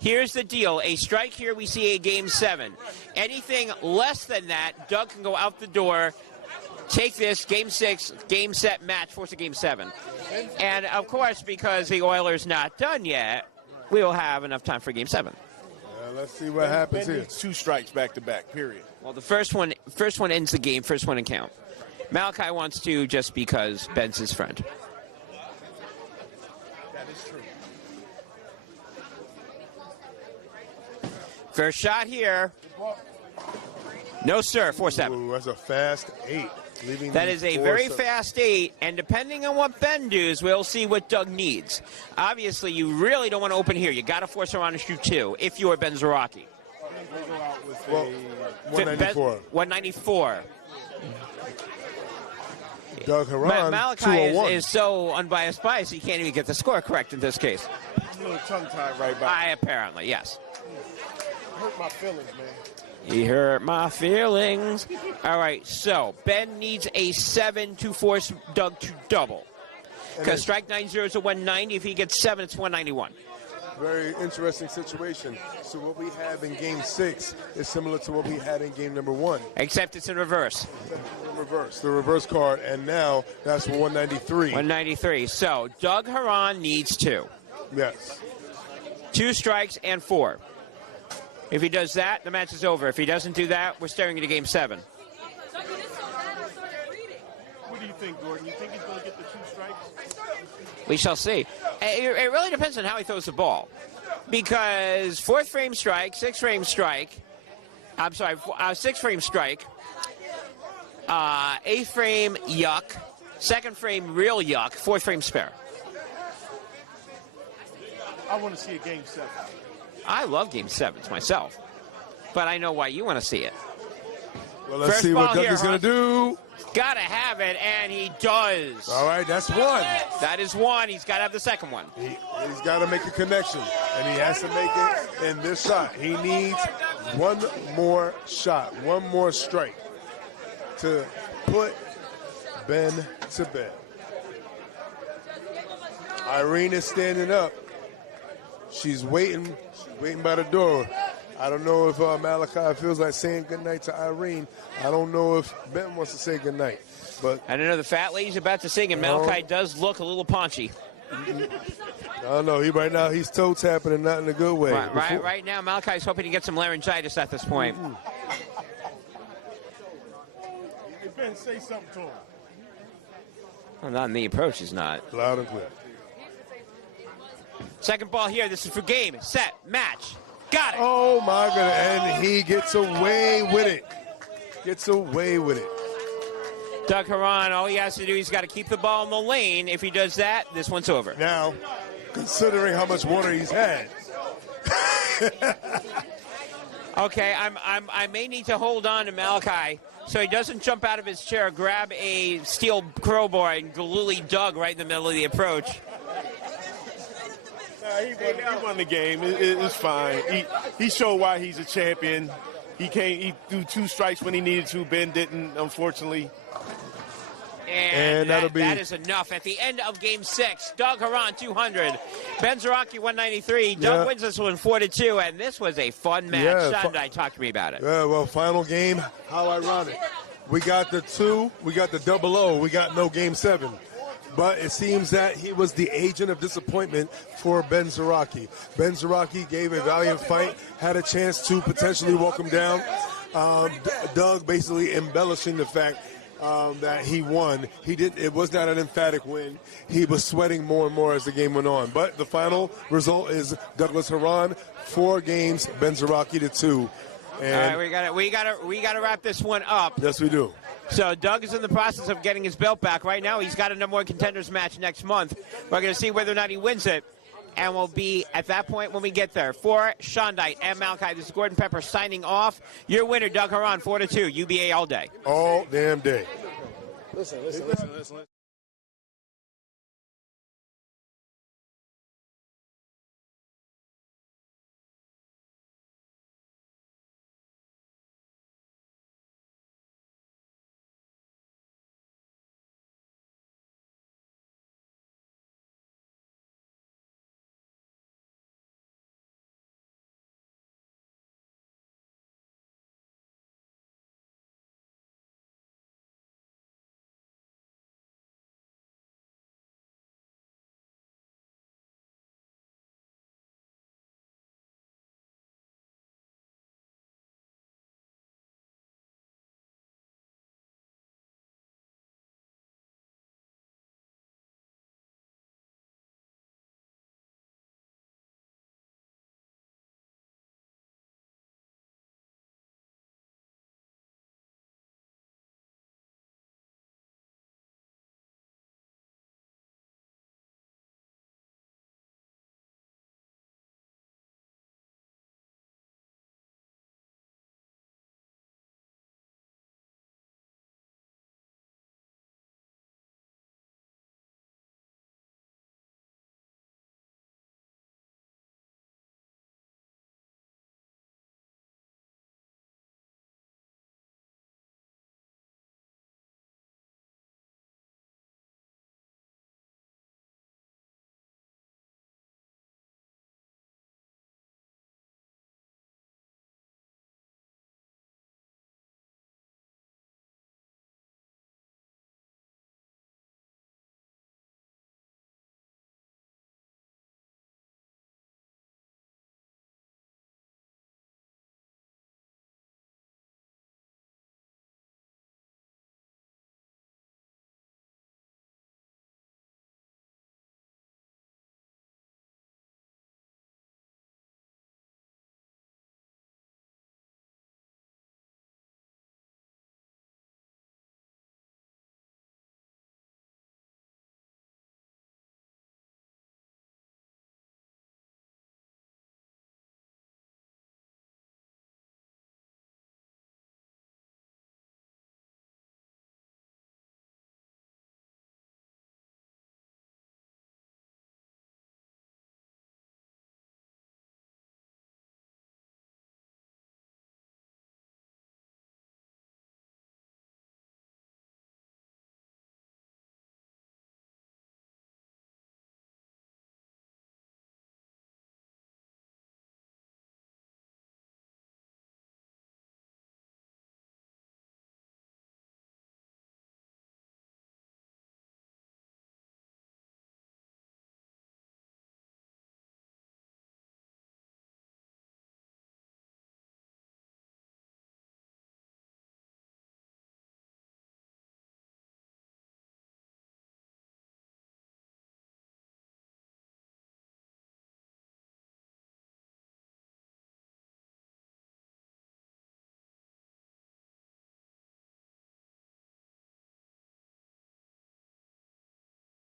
Here's the deal. A strike here, we see a Game 7. Anything less than that, Doug can go out the door, take this, Game 6, game, set, match, force a Game 7. And, of course, because the Oilers not done yet, we will have enough time for Game 7. Let's see what happens Ben here. needs 2 strikes back to back, period. Well, the first one ends the game, first one in count. Malachi wants to just because Ben's his friend. That is true. First shot here. No, sir, 4-7. Ooh, that's a fast 8. That is a very fast 8, and depending on what Ben does, we'll see what Doug needs. Obviously, you really don't want to open here. You got to force around and shoot 2 if you are Ben Zakrocki. Well, 194. 194. Doug Haran, Malachi is so unbiased biased, he can't even get the score correct in this case. I'm a little tongue-tied right by. Apparently, yes. Hurt my feelings, man. He hurt my feelings. All right, so Ben needs a 7 to force Doug to double. Because strike 90 is a 190. If he gets 7, it's 191. Very interesting situation. So what we have in Game 6 is similar to what we had in Game number 1. Except it's in reverse. The reverse card, and now that's 193. 193. So Doug Haran needs 2. Yes. 2 strikes and 4. If he does that, the match is over. If he doesn't do that, we're staring at a Game 7. What do you think, Gordon? You think he's going to get the 2 strikes? We shall see. It really depends on how he throws the ball. Because 4th frame strike, 6th frame strike, 6th frame strike, 8th frame yuck, 2nd frame real yuck, 4th frame spare. I want to see a Game 7. I love Game 7s myself, but I know why you want to see it. Well, let's see what Doug is going to do. Got to have it, and he does. All right, that's 1. That is 1. He's got to have the second one. He's got to make a connection, and he has to make it in this shot. He needs 1 more shot, 1 more strike to put Ben to bed. Irene is standing up. She's waiting by the door. I don't know if Malachi feels like saying goodnight to Irene. I don't know if Ben wants to say goodnight. But I don't know. The fat lady's about to sing, and Malachi does look a little paunchy. I don't know. Right now, he's toe tapping and not in a good way. Right now, Malachi's hoping to get some laryngitis at this point. Hey, Ben, say something to him. Well, not in the approach, he's not. Loud and clear. Second ball here. This is for game, set, match. Got it. Oh, my goodness. And he gets away with it. Doug Haran, all he has to do, he's got to keep the ball in the lane. If he does that, this one's over. Now, considering how much water he's had. Okay, I may need to hold on to Malachi so he doesn't jump out of his chair, grab a steel crowbar, and glooly Doug right in the middle of the approach. He won the game. It's fine. He showed why he's a champion. He threw 2 strikes when he needed to. Ben didn't, unfortunately. And that is enough. At the end of Game 6, Doug Haran 200, Ben Zakrocki 193. Doug wins this one 4-2, and this was a fun match. Sunday, talk to me about it. Yeah, well, final game. How ironic. We got the 2, we got the 00, we got no Game 7. But it seems that he was the agent of disappointment for Ben Zakrocki. Ben Zakrocki gave a valiant fight, had a chance to potentially walk him down. Doug basically embellishing the fact that he won. He did. It was not an emphatic win. He was sweating more and more as the game went on. But the final result is Douglas Haran 4 games, Ben Zakrocki to 2. And all right, we gotta wrap this one up. Yes, we do. So Doug is in the process of getting his belt back right now. He's got a number 1 contenders match next month. We're going to see whether or not he wins it, and we'll be at that point when we get there. For Shondite and Malachi, this is Gordon Pepper signing off. Your winner, Doug Haran, 4-2, UBA all day. All damn day. Listen.